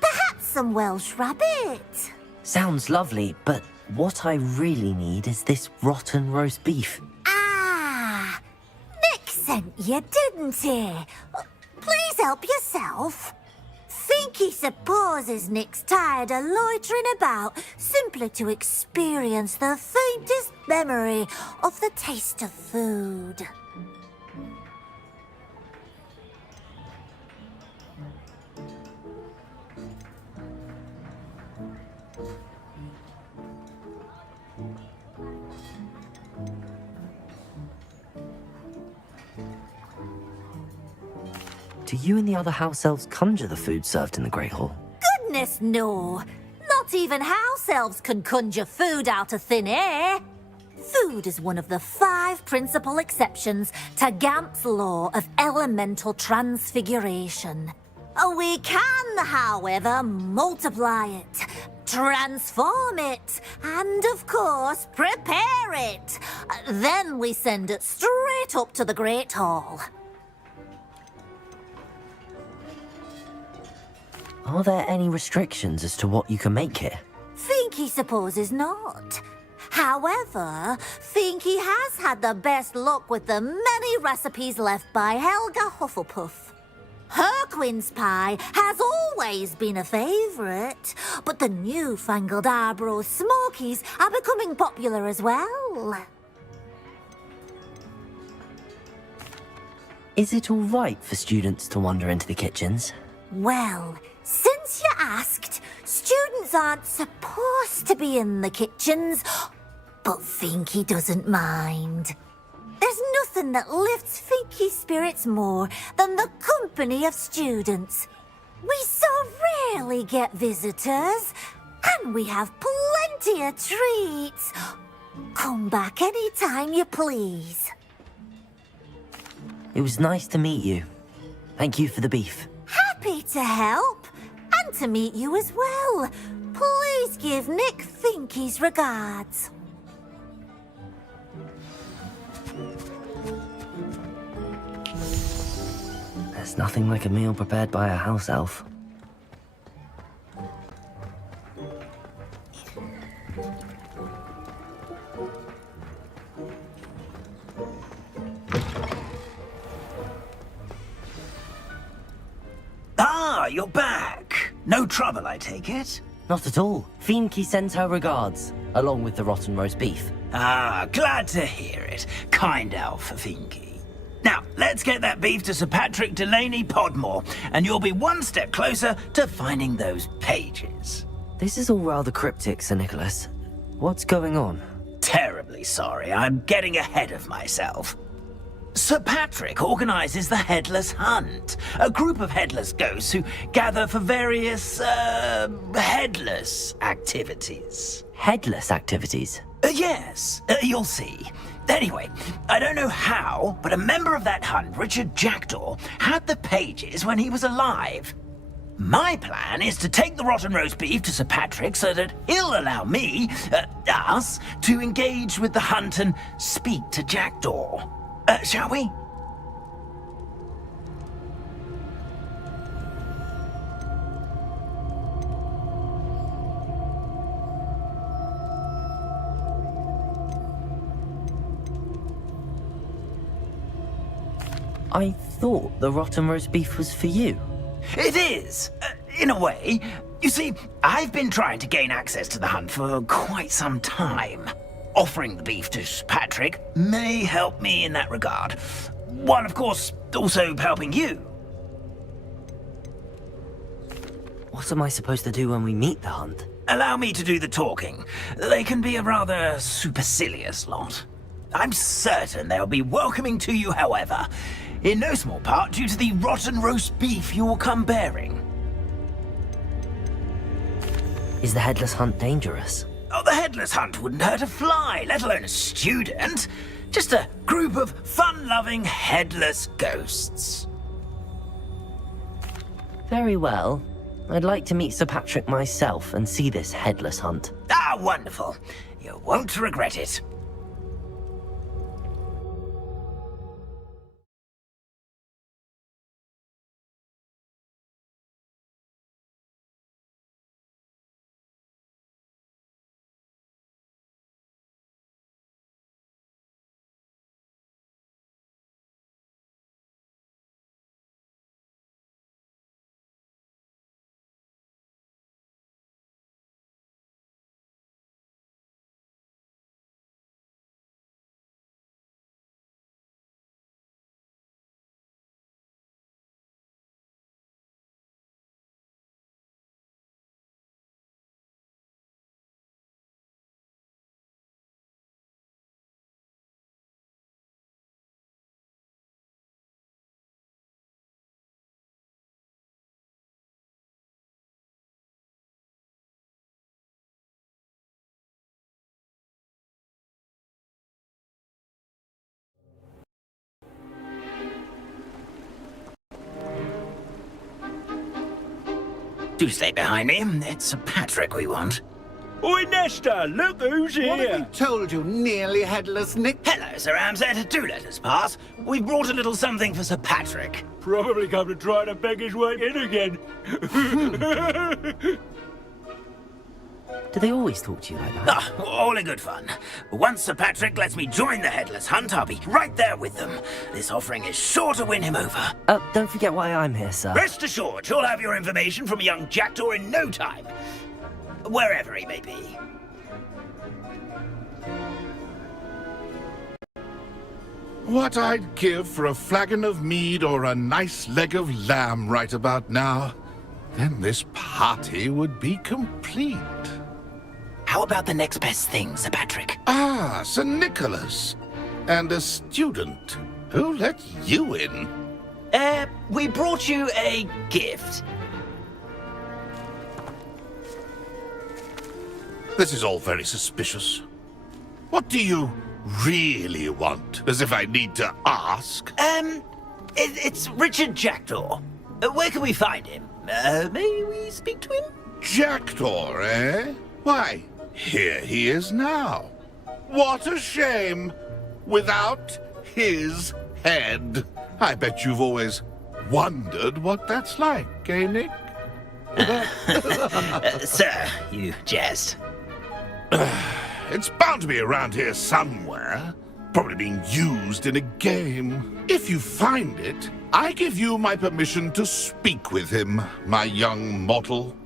Perhaps some Welsh rabbit? Sounds lovely, but what I really need is this rotten roast beef. Ah, Nick sent you, didn't he? Please help yourself. Finky supposes Nick's tired of loitering about simply to experience the faintest memory of the taste of food. Do you and the other house elves conjure the food served in the Great Hall? Goodness, no. Not even house elves can conjure food out of thin air. Food is one of the 5 principal exceptions to Gamp's law of elemental transfiguration. We can, however, multiply it, transform it, and, of course, prepare it. Then we send it straight up to the Great Hall. Are there any restrictions as to what you can make here? Finky supposes not. However, Finky has had the best luck with the many recipes left by Helga Hufflepuff. Her quince pie has always been a favourite, but the newfangled Arbroath Smokies are becoming popular as well. Is it all right for students to wander into the kitchens? Well, since you asked, students aren't supposed to be in the kitchens, but Finky doesn't mind. There's nothing that lifts Finky's spirits more than the company of students. We so rarely get visitors, and we have plenty of treats. Come back any time you please. It was nice to meet you. Thank you for the beef. Happy to help, and to meet you as well. Please give Nick Finky's regards. There's nothing like a meal prepared by a house elf. Ah, you're back. No trouble, I take it? Not at all. Finky sends her regards, along with the rotten roast beef. Ah, glad to hear it. Kind elf, Finky. Now, let's get that beef to Sir Patrick Delaney Podmore, and you'll be one step closer to finding those pages. This is all rather cryptic, Sir Nicholas. What's going on? Terribly sorry, I'm getting ahead of myself. Sir Patrick organises the Headless Hunt, a group of headless ghosts who gather for various, headless activities. Headless activities? Yes, you'll see. Anyway, I don't know how, but a member of that hunt, Richard Jackdaw, had the pages when he was alive. My plan is to take the rotten roast beef to Sir Patrick so that he'll allow me, us, to engage with the hunt and speak to Jackdaw. Shall we? I thought the rotten roast beef was for you. It is, in a way. You see, I've been trying to gain access to the hunt for quite some time. Offering the beef to Patrick may help me in that regard. while of course also helping you. What am I supposed to do when we meet the hunt? Allow me to do the talking. They can be a rather supercilious lot. I'm certain they'll be welcoming to you, however, in no small part due to the rotten roast beef you will come bearing. Is the headless hunt dangerous? Oh, the headless hunt wouldn't hurt a fly, let alone a student. Just a group of fun-loving headless ghosts. Very well. I'd like to meet Sir Patrick myself and see this headless hunt. Ah, wonderful. You won't regret it. Do stay behind me. It's Sir Patrick we want. Oi, Nesta, look who's here! What have we told you, nearly headless Nick? Hello, Sir Ramsed. Do let us pass. We've brought a little something for Sir Patrick. Probably come to try to beg his way in again. Do they always talk to you like that? Ah, all in good fun. Once Sir Patrick lets me join the headless hunt, I'll be right there with them. This offering is sure to win him over. Don't forget why I'm here, sir. Rest assured, you'll have your information from a young jackdaw in no time. Wherever he may be. What I'd give for a flagon of mead or a nice leg of lamb right about now. Then this party would be complete. How about the next best thing, Sir Patrick? Ah, Sir Nicholas. And a student. Who let you in? We brought you a gift. This is all very suspicious. What do you really want? As if I need to ask. It's Richard Jackdaw. Where can we find him? May we speak to him? Jackdaw, eh? Why, here he is now. What a shame. Without his head. I bet you've always wondered what that's like, eh, Nick? Sir, you jest. It's bound to be around here somewhere. Probably being used in a game. If you find it, I give you my permission to speak with him, my young mortal.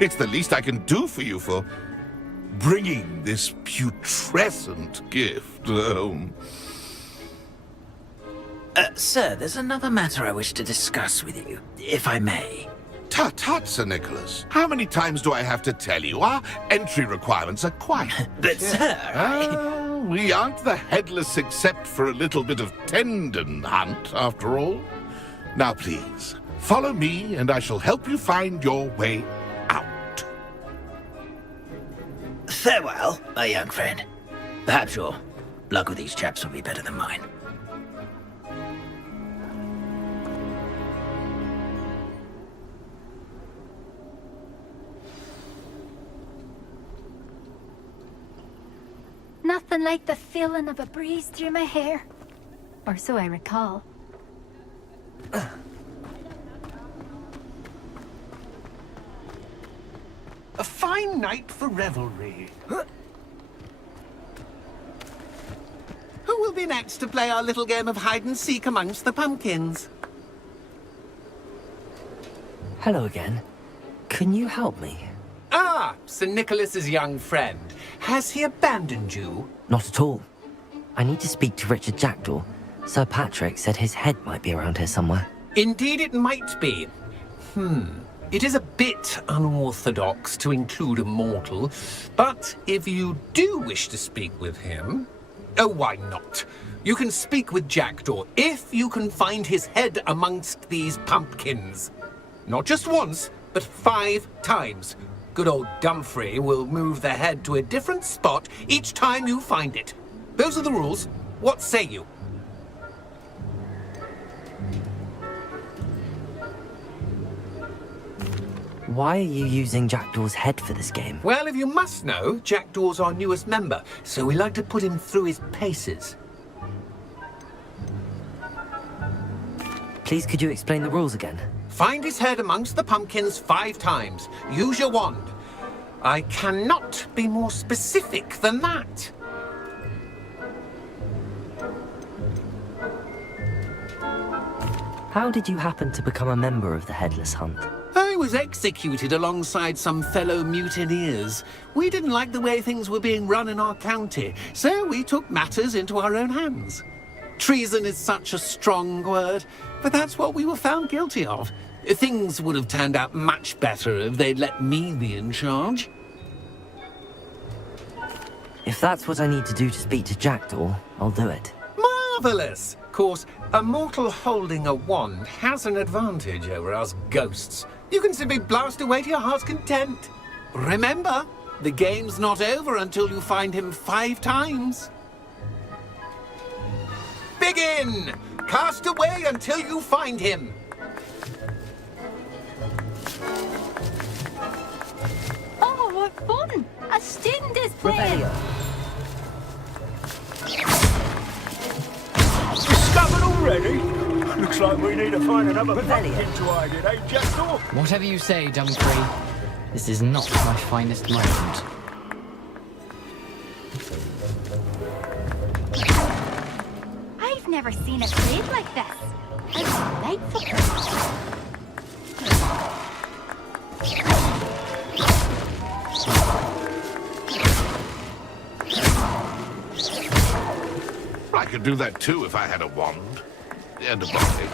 It's the least I can do for you for bringing this putrescent gift home. Sir, there's another matter I wish to discuss with you, if I may. Tut, tut, Sir Nicholas. How many times do I have to tell you? Our entry requirements are quite... But, sir, we aren't the headless except for a little bit of tendon hunt, after all. Now, please, follow me, and I shall help you find your way out. Farewell, my young friend. Perhaps your luck with these chaps will be better than mine. Nothing like the feeling of a breeze through my hair. Or so I recall. A fine night for revelry. Who will be next to play our little game of hide-and-seek amongst the pumpkins? Hello again. Can you help me? Ah, Sir Nicholas's young friend. Has he abandoned you? Not at all. I need to speak to Richard Jackdaw. Sir Patrick said his head might be around here somewhere. Indeed it might be. It is a bit unorthodox to include a mortal, but if you do wish to speak with him, oh, why not? You can speak with Jackdaw if you can find his head amongst these pumpkins. Not just once, but 5 times. Good old Dumfrey will move the head to a different spot each time you find it. Those are the rules. What say you? Why are you using Jackdaw's head for this game? Well, if you must know, Jackdaw's our newest member, so we like to put him through his paces. Please, could you explain the rules again? Find his head amongst the pumpkins 5 times. Use your wand. I cannot be more specific than that. How did you happen to become a member of the Headless Hunt? I was executed alongside some fellow mutineers. We didn't like the way things were being run in our county, so we took matters into our own hands. Treason is such a strong word, but that's what we were found guilty of. Things would have turned out much better if they'd let me be in charge. If that's what I need to do to speak to Jackdaw, I'll do it. Marvellous! Of course, a mortal holding a wand has an advantage over us ghosts. You can simply blast away to your heart's content. Remember, the game's not over until you find him 5 times. Begin! Cast away until you find him. Oh, what fun! A student is playing! Discovered already? Looks like we need to find another pumpkin to hide in, eh, Jackdaw? Whatever you say, Dumfrey. This is not my finest moment. I've never seen it played like this. How delightful. I could do that too if I had a wand. And a body.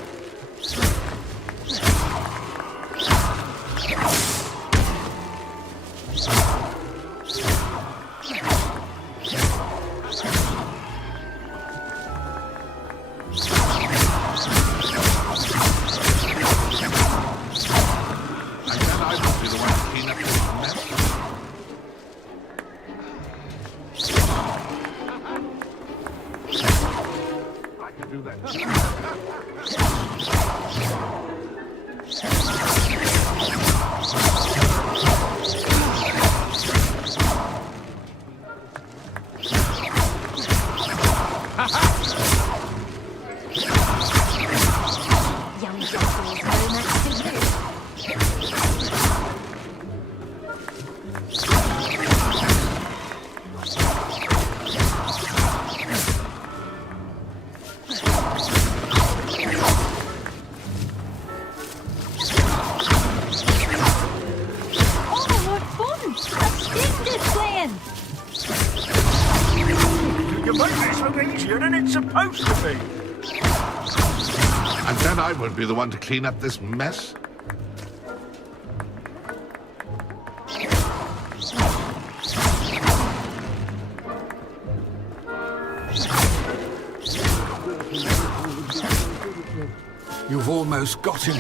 Supposed to be. And then I won't be the one to clean up this mess. You've almost got him.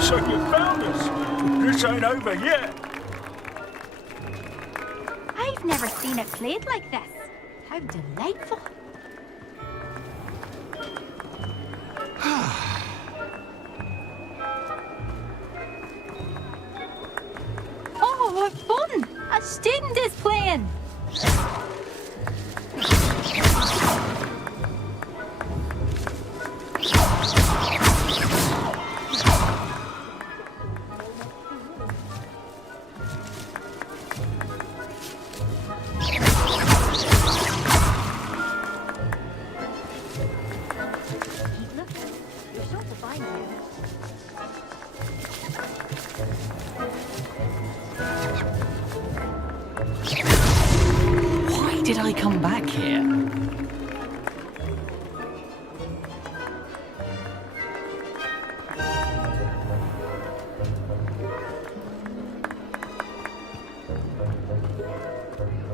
So you found us. This ain't over yet. I've never seen it played like this. How delightful. Oh, what fun! A student is playing! I come back here?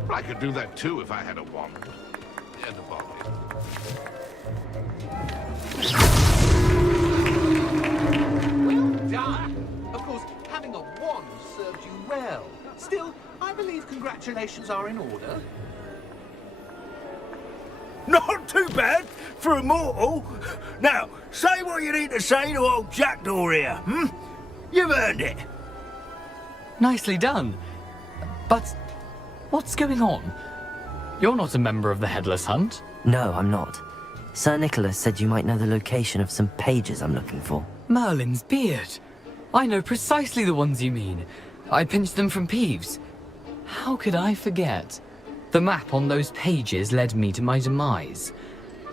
I could do that too if I had a wand. And a body. Well done! Of course, having a wand served you well. Still, I believe congratulations are in order. Not too bad for a mortal. Now, say what you need to say to old Jackdaw here, hmm? You've earned it. Nicely done. But what's going on? You're not a member of the Headless Hunt. No, I'm not. Sir Nicholas said you might know the location of some pages I'm looking for. Merlin's beard. I know precisely the ones you mean. I pinched them from Peeves. How could I forget? The map on those pages led me to my demise.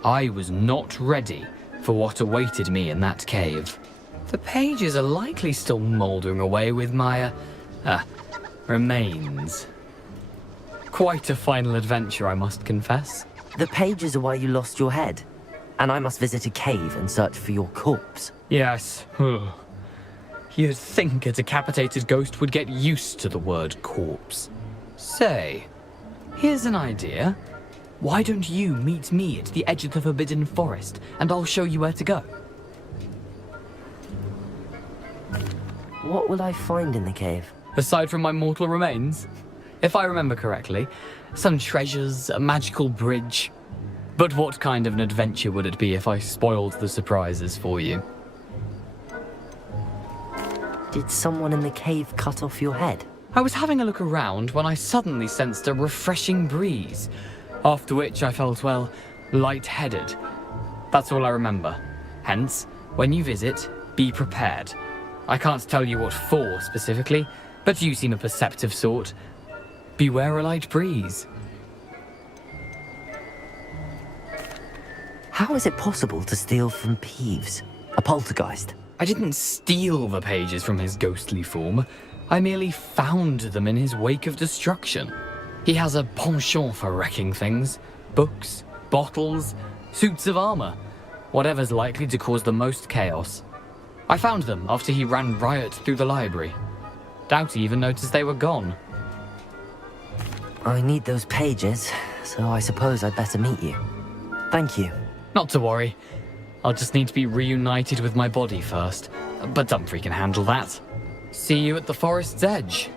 I was not ready for what awaited me in that cave. The pages are likely still mouldering away with my, remains. Quite a final adventure, I must confess. The pages are why you lost your head, and I must visit a cave and search for your corpse. Yes. You'd think a decapitated ghost would get used to the word corpse. Say, here's an idea. Why don't you meet me at the edge of the Forbidden Forest, and I'll show you where to go? What will I find in the cave? Aside from my mortal remains? If I remember correctly, some treasures, a magical bridge. But what kind of an adventure would it be if I spoiled the surprises for you? Did someone in the cave cut off your head? I was having a look around when I suddenly sensed a refreshing breeze, after which I felt, well, lightheaded. That's all I remember. Hence, when you visit, be prepared. I can't tell you what for specifically, but you seem a perceptive sort. Beware a light breeze. How is it possible to steal from Peeves? A poltergeist? I didn't steal the pages from his ghostly form. I merely found them in his wake of destruction. He has a penchant for wrecking things. Books, bottles, suits of armor. Whatever's likely to cause the most chaos. I found them after he ran riot through the library. Doubt he even noticed they were gone. I need those pages, so I suppose I'd better meet you. Thank you. Not to worry. I'll just need to be reunited with my body first. But Dumfries can handle that. See you at the forest's edge.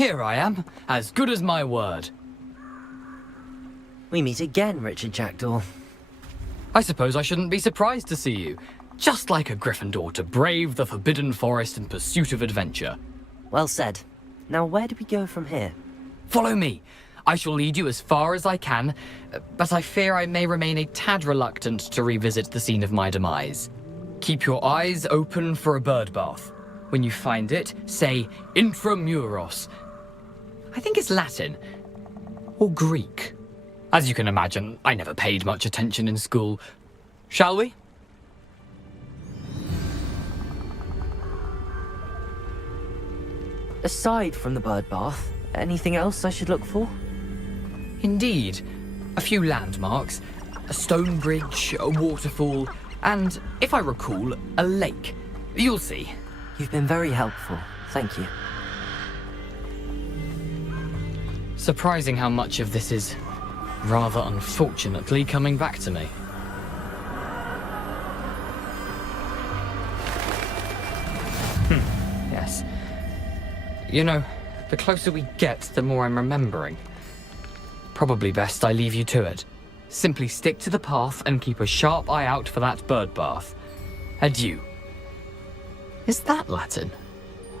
Here I am, as good as my word. We meet again, Richard Jackdaw. I suppose I shouldn't be surprised to see you. Just like a Gryffindor to brave the Forbidden Forest in pursuit of adventure. Well said. Now where do we go from here? Follow me. I shall lead you as far as I can, but I fear I may remain a tad reluctant to revisit the scene of my demise. Keep your eyes open for a bird bath. When you find it, say Intramuros. I think it's Latin. Or Greek. As you can imagine, I never paid much attention in school. Shall we? Aside from the bird bath, anything else I should look for? Indeed. A few landmarks, a stone bridge, a waterfall, and, if I recall, a lake. You'll see. You've been very helpful. Thank you. Surprising how much of this is, rather unfortunately, coming back to me. Yes. You know, the closer we get, the more I'm remembering. Probably best I leave you to it. Simply stick to the path and keep a sharp eye out for that bird bath. Adieu. Is that Latin?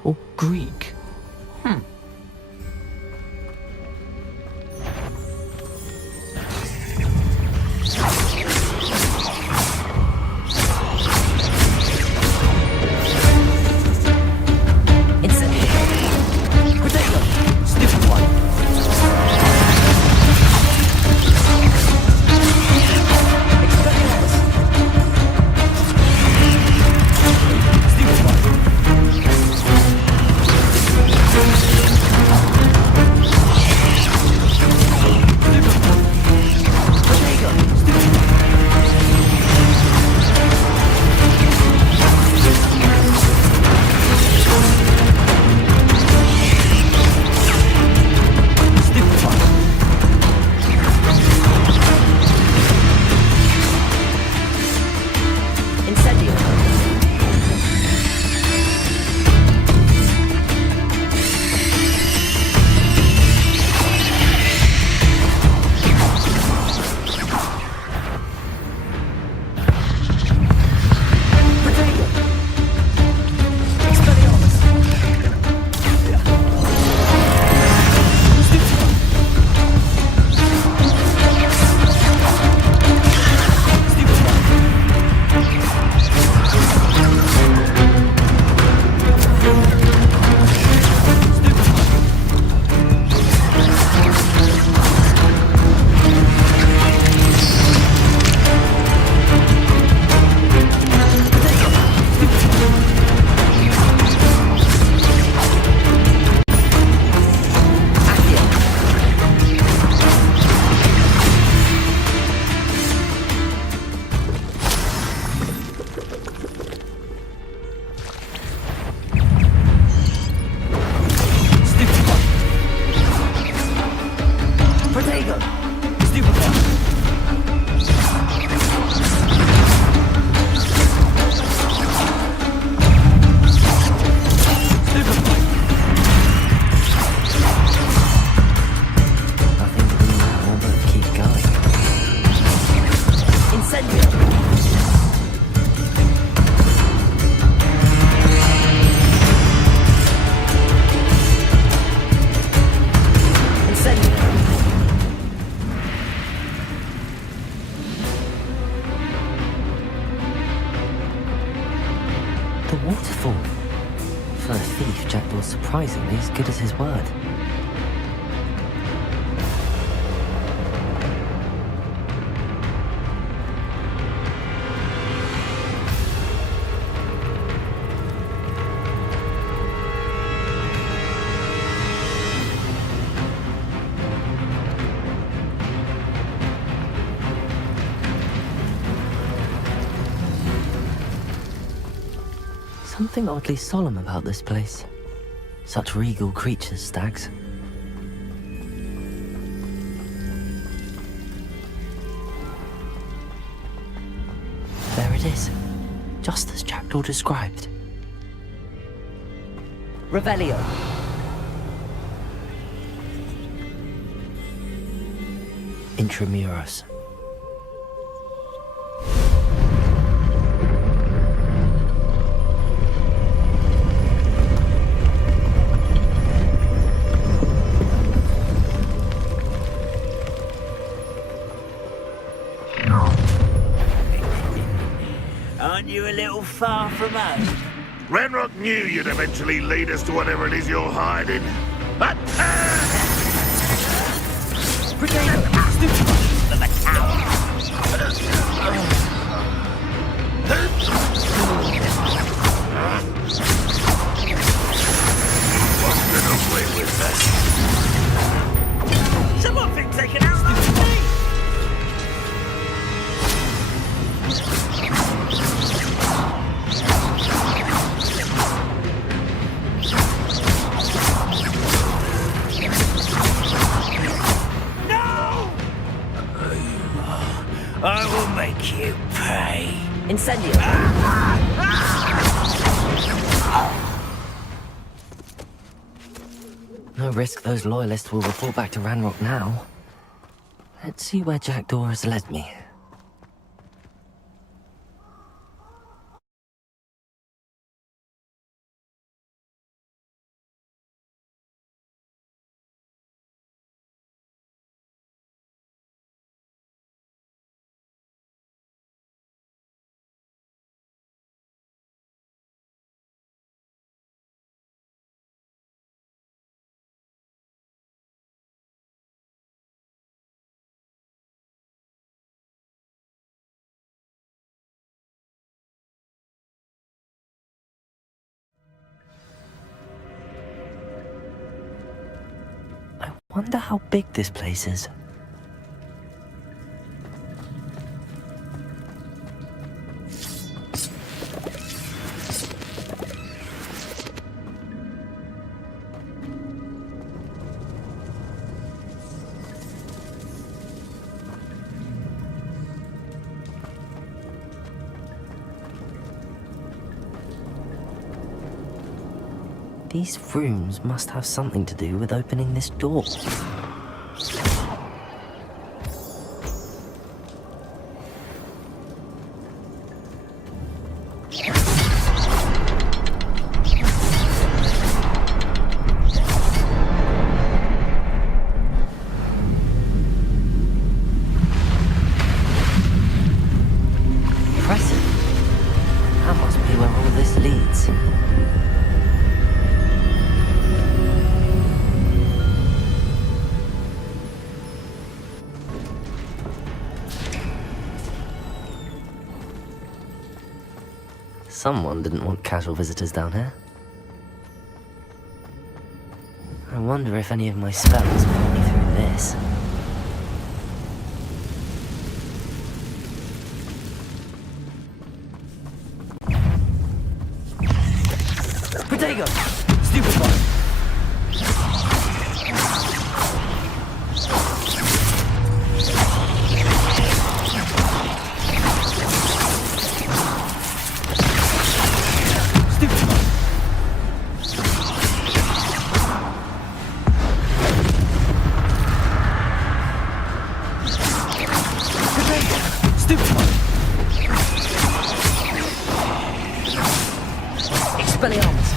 Or Greek? surprisingly as good as his word. Something oddly solemn about this place. Such regal creatures, stags. There it is, just as Jackdaw described. Revelio. Intramuros. Aren't you a little far from home? Ranrock knew you'd eventually lead us to whatever it is you're hiding. But Someone thinks they can outrun me! I will make you pay. Incendio. No risk those loyalists will report back to Ranrock now. Let's see where Jackdaw has led me. I wonder how big this place is. These rooms must have something to do with opening this door. Impressive. That must be where all this leads. Someone didn't want casual visitors down here. I wonder if any of my spells put me through this. Protego! Stupefy! Expelliarmus!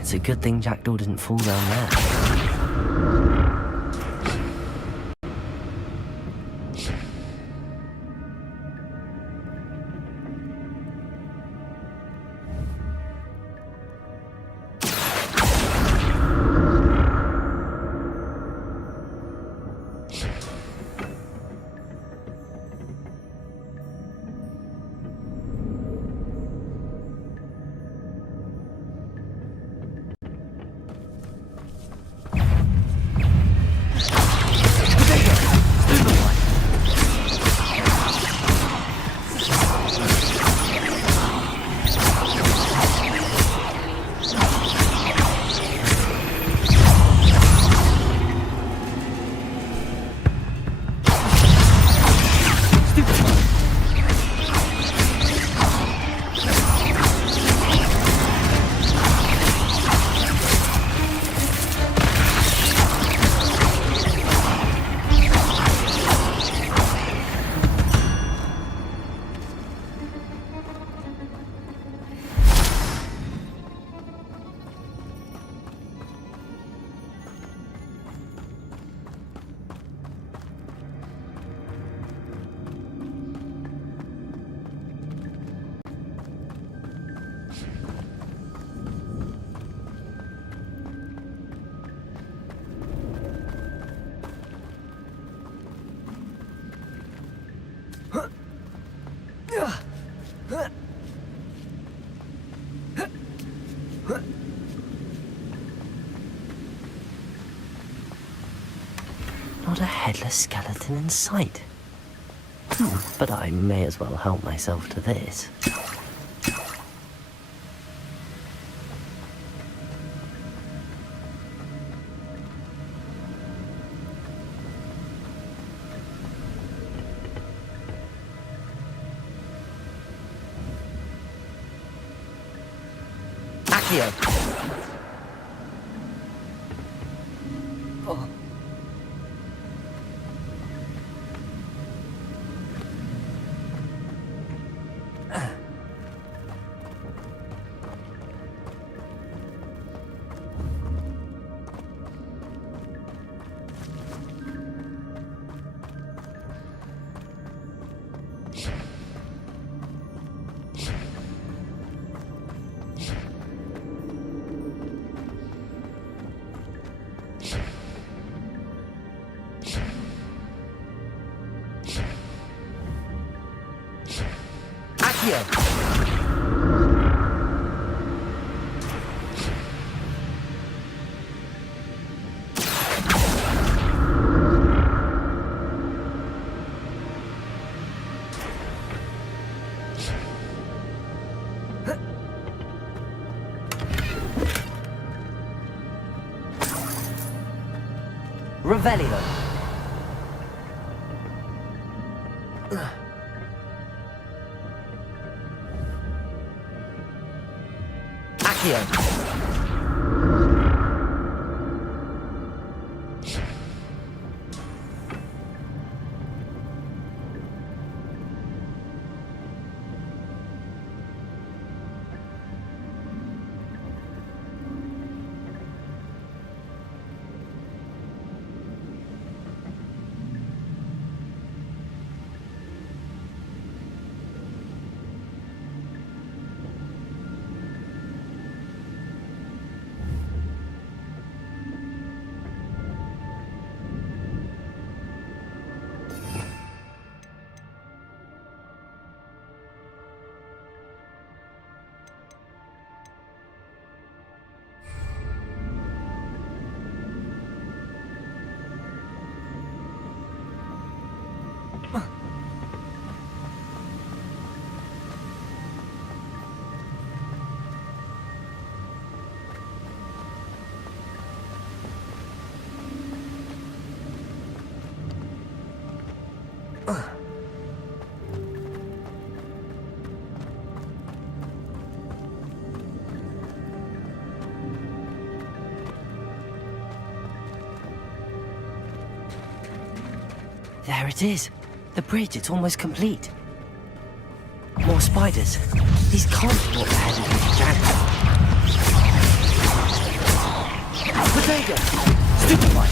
It's a good thing Jackdaw didn't fall down there. Not a headless skeleton in sight. But I may as well help myself to this. Accio! Oh. Reilly. Accio. There it is. The bridge, it's almost complete. More more spiders. These can't be what the head of the jaguar. Potato! Stupid one!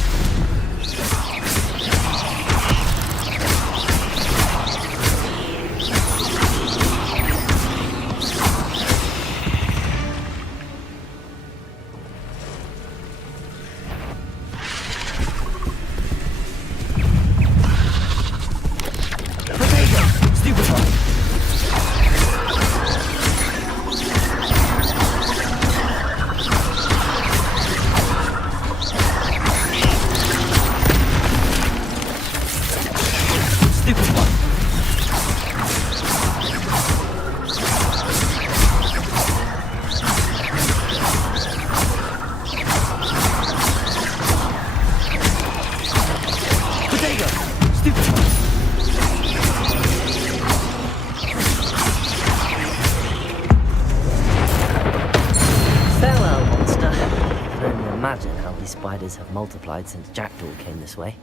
Imagine how these spiders have multiplied since Jackdaw came this way.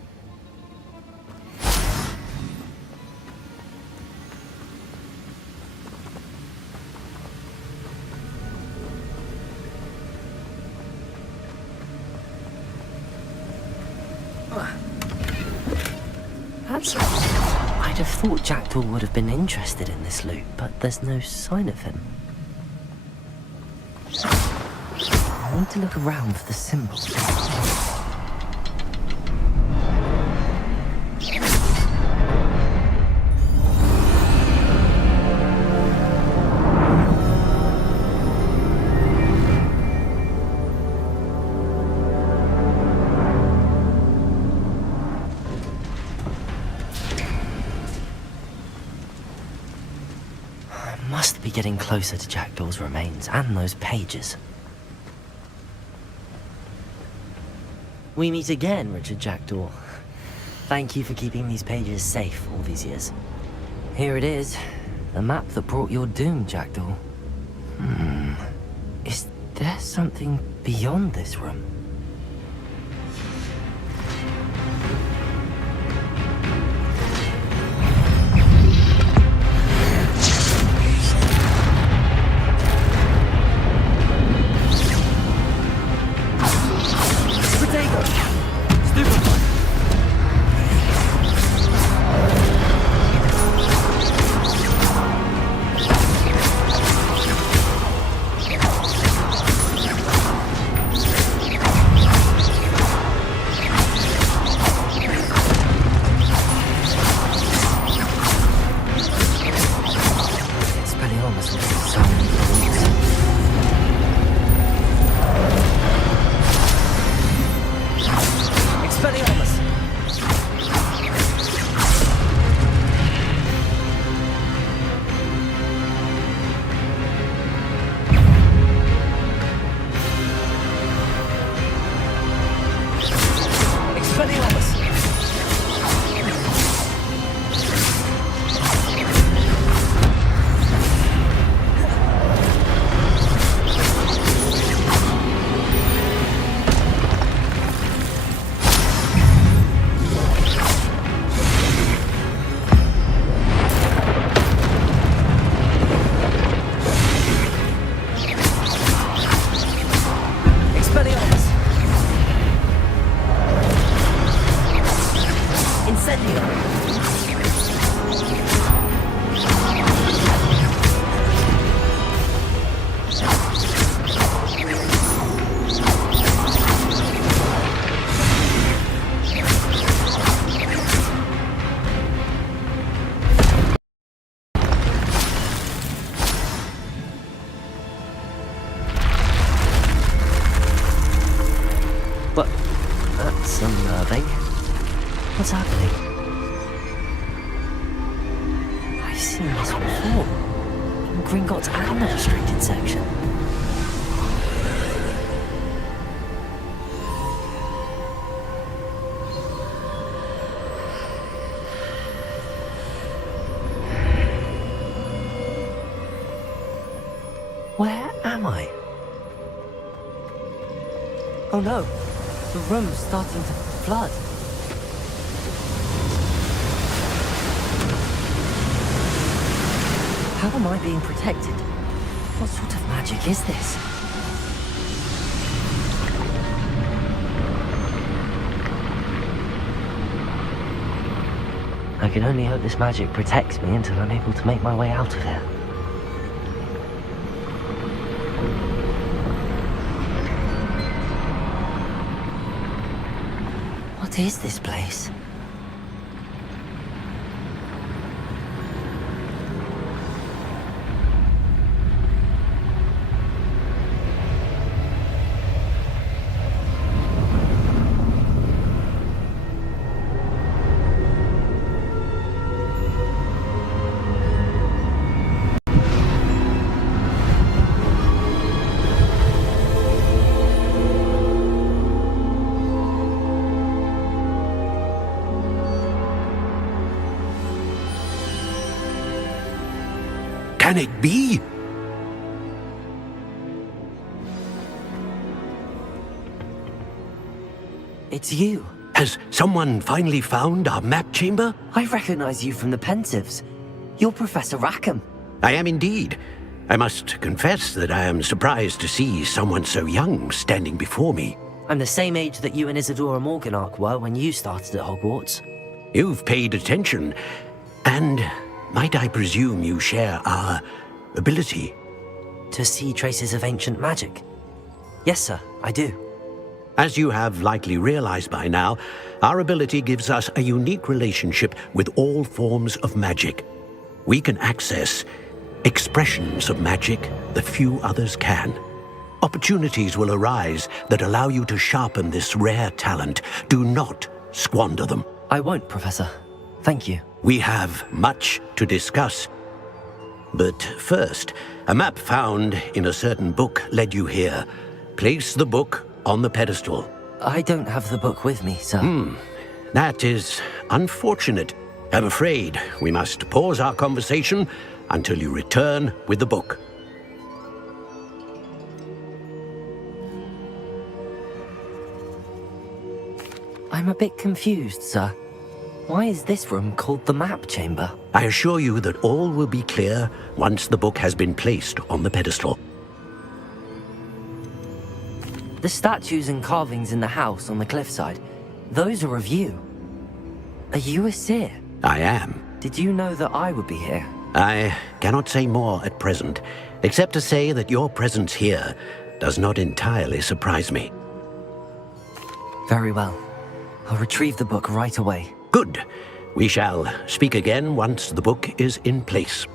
I'd have thought Jackdaw would have been interested in this loot, but there's no sign of him. I need to look around for the symbol. I must be getting closer to Jackdaw's remains and those pages. We meet again, Richard Jackdaw. Thank you for keeping these pages safe all these years. Here it is, the map that brought your doom, Jackdaw. Is there something beyond this room? What's happening? I've seen this before. In Gringotts unillustrated section. Where am I? Oh no, the room's starting to flood. How am I being protected? What sort of magic is this? I can only hope this magic protects me until I'm able to make my way out of here. What is this place? Can it be? It's you. Has someone finally found our map chamber? I recognize you from the Pensieves. You're Professor Rackham. I am indeed. I must confess that I am surprised to see someone so young standing before me. I'm the same age that you and Isadora Morganach were when you started at Hogwarts. You've paid attention, and might I presume you share our ability? To see traces of ancient magic? Yes, sir, I do. As you have likely realized by now, our ability gives us a unique relationship with all forms of magic. We can access expressions of magic that few others can. Opportunities will arise that allow you to sharpen this rare talent. Do not squander them. I won't, Professor. Thank you. We have much to discuss. But first, a map found in a certain book led you here. Place the book on the pedestal. I don't have the book with me, sir. That is unfortunate. I'm afraid we must pause our conversation until you return with the book. I'm a bit confused, sir. Why is this room called the map chamber? I assure you that all will be clear once the book has been placed on the pedestal. The statues and carvings in the house on the cliffside, those are of you. Are you a seer? I am. Did you know that I would be here? I cannot say more at present, except to say that your presence here does not entirely surprise me. Very well. I'll retrieve the book right away. Good. We shall speak again once the book is in place.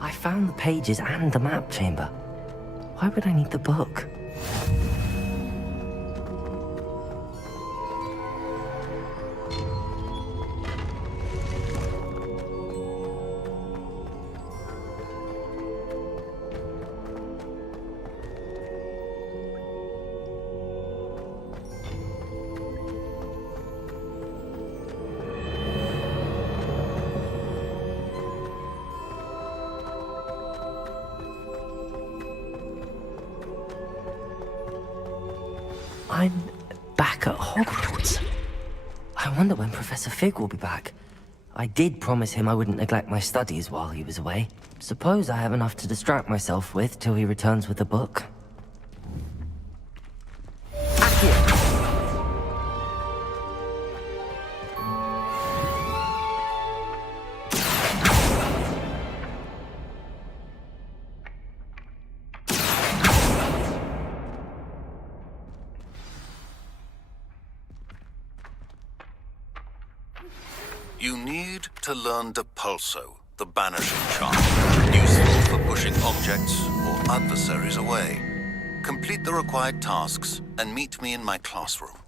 I found the pages and the map chamber. Why would I need the book? I'm back at Hogwarts. I wonder when Professor Fig will be back. I did promise him I wouldn't neglect my studies while he was away. Suppose I have enough to distract myself with till he returns with the book. You need to learn Depulso, the banishing charm, useful for pushing objects or adversaries away. Complete the required tasks and meet me in my classroom.